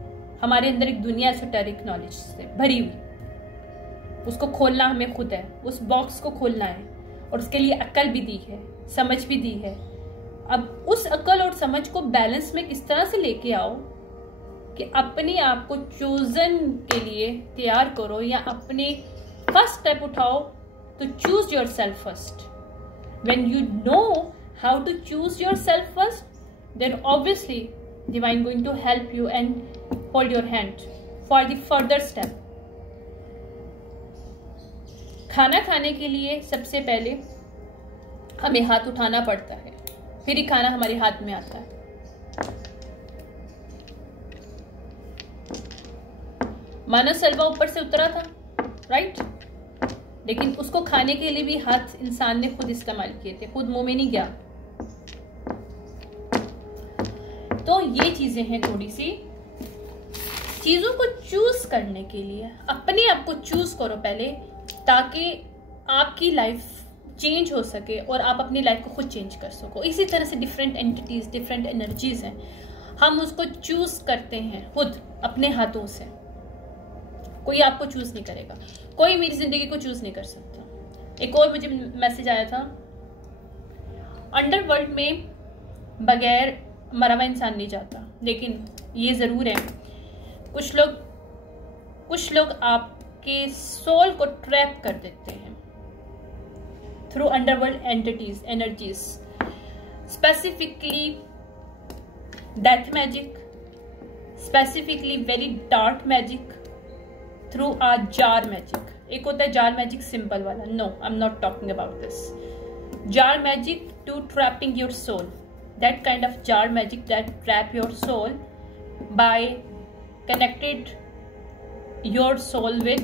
हमारे अंदर एक दुनिया एसोटेरिक नॉलेज से भरी हुई, उसको खोलना हमें खुद है, उस बॉक्स को खोलना है। और उसके लिए अक्ल भी दी है, समझ भी दी है। अब उस अक्ल और समझ को बैलेंस में किस तरह से लेके आओ कि अपने आप को चूजन के लिए तैयार करो, या अपने फर्स्ट स्टेप उठाओ तो choose your self first. When you know how to choose your self first, then obviously divine going to help you and hold your hand for the further step. खाना खाने के लिए सबसे पहले हमें हाथ उठाना पड़ता है, फिर ही खाना हमारे हाथ में आता है। मानव सलवा ऊपर से उतरा था, राइट, लेकिन उसको खाने के लिए भी हाथ इंसान ने खुद इस्तेमाल किए थे, खुद मुंह में नहीं गया। तो ये चीजें हैं थोड़ी सी। चीजों को चूज करने के लिए अपने आप को चूज करो पहले, ताकि आपकी लाइफ चेंज हो सके और आप अपनी लाइफ को खुद चेंज कर सको। इसी तरह से डिफरेंट एंटिटीज, डिफरेंट एनर्जीज हैं, हम उसको चूज करते हैं खुद अपने हाथों से। कोई आपको चूज नहीं करेगा, कोई मेरी जिंदगी को चूज नहीं कर सकता। एक और मुझे मैसेज आया था, अंडरवर्ल्ड में बगैर मरा हुआ इंसान नहीं जाता, लेकिन ये जरूर है कुछ लोग आपके सोल को ट्रैप कर देते हैं through underworld entities, energies, specifically death magic, specifically very dark magic, through a jar magic. एक होता है जार मैजिक सिंपल वाला, no I am not talking about this. Jar magic to trapping your soul, that kind of jar magic that trap your soul by connected your soul with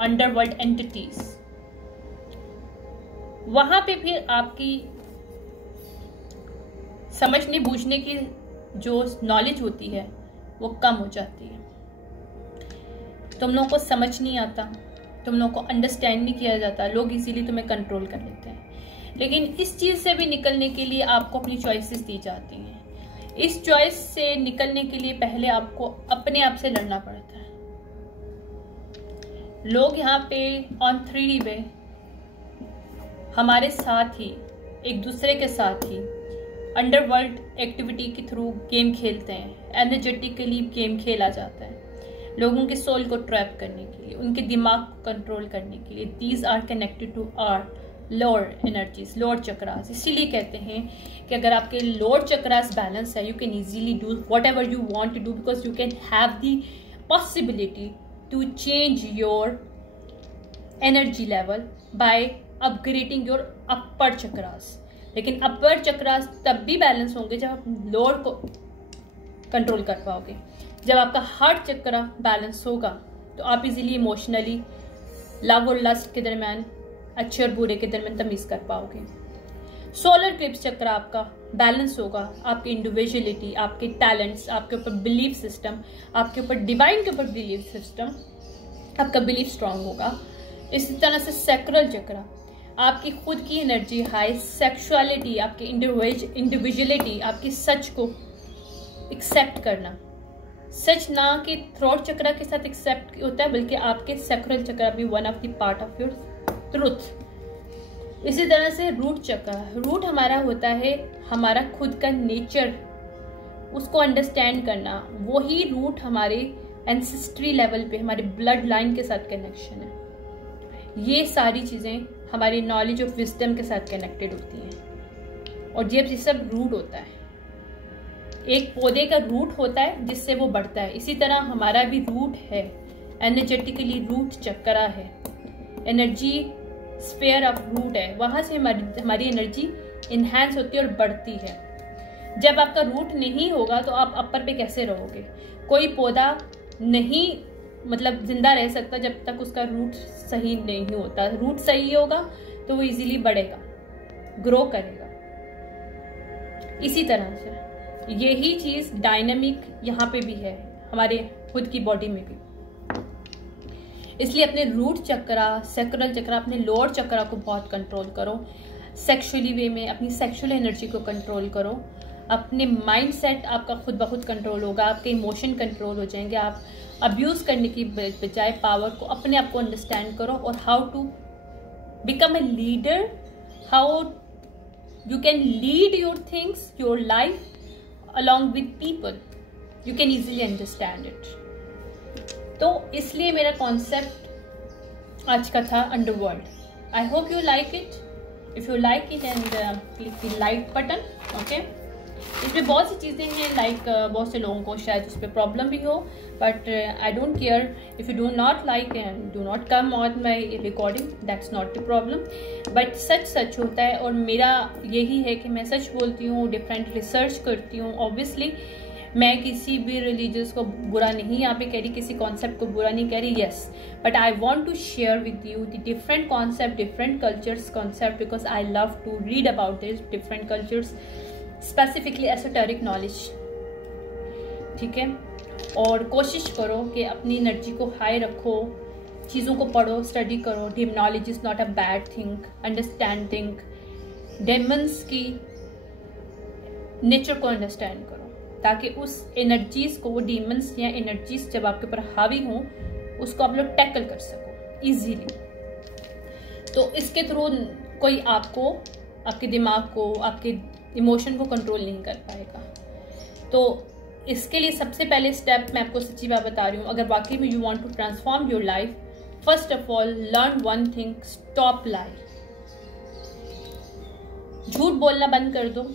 underworld entities। वहां पे फिर आपकी समझने बूझने की जो knowledge होती है वो कम हो जाती है। तुम लोगों को समझ नहीं आता, तुम लोगों को अंडरस्टैंड नहीं किया जाता, लोग इजीली तुम्हें कंट्रोल कर लेते हैं। लेकिन इस चीज से भी निकलने के लिए आपको अपनी चॉइसेस दी जाती हैं। इस चॉइस से निकलने के लिए पहले आपको अपने आप से लड़ना पड़ता है। लोग यहाँ पे ऑन 3D पे हमारे साथ ही, एक दूसरे के साथ ही अंडरवर्ल्ड एक्टिविटी के थ्रू गेम खेलते हैं। एनर्जेटिकली गेम खेला जाता है लोगों के सोल को ट्रैप करने के लिए, उनके दिमाग को कंट्रोल करने के लिए। These are connected to our lower energies, lower chakras. इसीलिए कहते हैं कि अगर आपके लोअर चक्रास बैलेंस है, you can easily do whatever you want to do, because you can have the possibility to change your energy level by upgrading your upper chakras. लेकिन upper chakras तब भी बैलेंस होंगे जब आप लोअर को कंट्रोल कर पाओगे। जब आपका हार्ट चक्रा बैलेंस होगा तो आप इजीली इमोशनली लव और लस्ट के दरम्यान, अच्छे और बुरे के दरमियान तमीज कर पाओगे। सोलर क्लिप्स चक्र आपका बैलेंस होगा, आपकी इंडिविजुअलिटी, आपके टैलेंट्स, आपके ऊपर बिलीफ सिस्टम, आपके ऊपर डिवाइन के ऊपर बिलीफ सिस्टम, आपका बिलीफ स्ट्रांग होगा। इसी तरह से सैक्रल चक्र आपकी खुद की एनर्जी हाई, सेक्सुअलिटी, आपकी इंडिविजुअलिटी, आपकी सच को एक्सेप्ट करना। सच ना कि थ्रोट चक्रा के साथ एक्सेप्ट होता है, बल्कि आपके सैक्रल चक्रा भी one of the part of your truth. इसी तरह से रूट चक्रा, रूट हमारा होता है हमारा खुद का नेचर, उसको अंडरस्टैंड करना। वही रूट हमारे एंसेस्ट्री लेवल पे हमारे ब्लड लाइन के साथ कनेक्शन है। ये सारी चीज़ें हमारी नॉलेज ऑफ विजडम के साथ कनेक्टेड होती हैं, और ये सब रूट होता है। एक पौधे का रूट होता है जिससे वो बढ़ता है, इसी तरह हमारा भी रूट है, एनर्जेटिकली रूट चक्रा है, एनर्जी स्फीयर ऑफ रूट है। वहाँ से हमारी एनर्जी इन्हांस होती है और बढ़ती है। जब आपका रूट नहीं होगा तो आप अपर पे कैसे रहोगे? कोई पौधा नहीं मतलब जिंदा रह सकता जब तक उसका रूट सही नहीं होता। रूट सही होगा तो वो इजीली बढ़ेगा, ग्रो करेगा। इसी तरह से यही चीज डायनामिक यहाँ पे भी है, हमारे खुद की बॉडी में भी। इसलिए अपने रूट चक्रा, सैक्रल चक्रा, अपने लोअर चक्रा को बहुत कंट्रोल करो। सेक्सुअली वे में अपनी सेक्सुअल एनर्जी को कंट्रोल करो। अपने माइंड सेट आपका खुद ब खुद कंट्रोल होगा, आपके इमोशन कंट्रोल हो जाएंगे। आप अब्यूज करने की बजाय पावर को, अपने आप को अंडरस्टैंड करो, और how to become a leader, how you can lead your things, your life along with people, you can easily understand it. तो इसलिए मेरा कॉन्सेप्ट आज का था underworld. I hope you like it. If you like it and click the like button, okay. इसमें बहुत सी चीज़ें हैं, लाइक बहुत से लोगों को शायद उस पर प्रॉब्लम भी हो, but I don't care. If you do not like and do not come on my recording, that's not the problem. But सच होता है, और मेरा यही है कि मैं सच बोलती हूँ, डिफरेंट रिसर्च करती हूँ। ऑब्वियसली मैं किसी भी रिलीजियस को बुरा नहीं यहाँ पे कह रही, किसी कॉन्सेप्ट को बुरा नहीं कह रही, yes, but I want to share with you the different concept, different cultures concept, because I love to read about this different cultures, specifically esoteric knowledge, ठीक है। और कोशिश करो कि अपनी एनर्जी को हाई रखो, चीज़ों को पढ़ो, स्टडी करो। Demonology is not a bad thing, understanding Demons की नेचर को अंडरस्टैंड करो, ताकि उस एनर्जीज को, वो डीमंस या एनर्जीज जब आपके ऊपर हावी हों, उसको आप लोग टैकल कर सको इजीली। तो इसके थ्रू कोई आपको, आपके दिमाग को, आपके इमोशन को कंट्रोल नहीं कर पाएगा। तो इसके लिए सबसे पहले स्टेप मैं आपको सच्ची बात बता रही हूँ, अगर वाकई में you want to transform your life, first of all learn one thing, stop lie. झूठ बोलना बंद कर दो,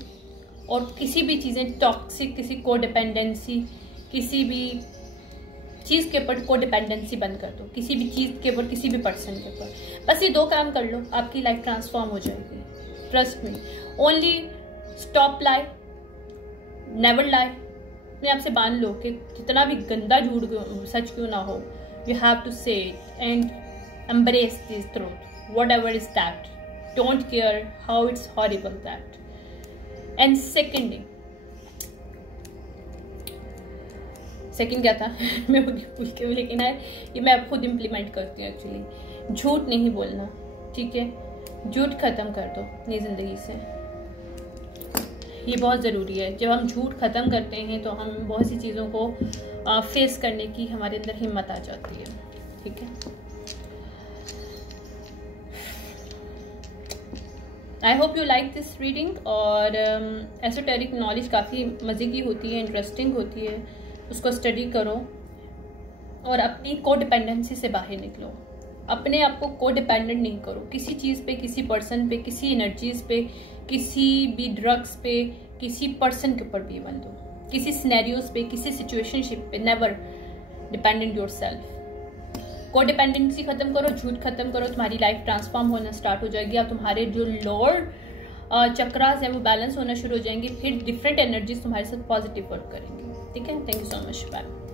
और किसी भी चीज़ें टॉक्सिक, किसी को डिपेंडेंसी, किसी भी चीज़ के ऊपर को डिपेंडेंसी बंद कर दो, किसी भी चीज़ के ऊपर, किसी भी पर्सन के ऊपर। बस ये 2 काम कर लो, आपकी लाइफ ट्रांसफॉर्म हो जाएगी। Trust me. ओनली स्टॉप लाई, नेवर लाई। अपने आप से बांध लो कि जितना भी गंदा झूठ सच क्यों ना हो, यू हैव टू से it and embrace this truth, what ever is that. Don't care how it's horrible that. And second क्या था मैं भूल के, लेकिन ये मैं अब खुद इम्प्लीमेंट करती हूँ एक्चुअली। झूठ नहीं बोलना, ठीक है। झूठ खत्म कर दो ये ज़िंदगी से, ये बहुत ज़रूरी है। जब हम झूठ ख़त्म करते हैं तो हम बहुत सी चीज़ों को फेस करने की हमारे अंदर हिम्मत आ जाती है, ठीक है। आई hope you like this reading. और एसोटेरिक नॉलेज काफ़ी मज़े की होती है, इंटरेस्टिंग होती है, उसको स्टडी करो और अपनी को डिपेंडेंसी से बाहर निकलो। अपने आप को को डिपेंडेंट नहीं करो किसी चीज़ पे, किसी पर्सन पे, किसी एनर्जीज पे, किसी भी ड्रग्स पे, किसी पर्सन के ऊपर भी बंद हो, किसी सिनेरियोज पे, किसी सिचुएशनशिप पे। Never dependent your self. को डिपेंडेंसी खत्म करो, झूठ खत्म करो, तुम्हारी लाइफ ट्रांसफॉर्म होना स्टार्ट हो जाएगी और तुम्हारे जो लोअर चक्रास हैं वो बैलेंस होना शुरू हो जाएंगे। फिर डिफरेंट एनर्जीज तुम्हारे साथ पॉजिटिव वर्क करेंगे, ठीक है। Thank you so much, bye.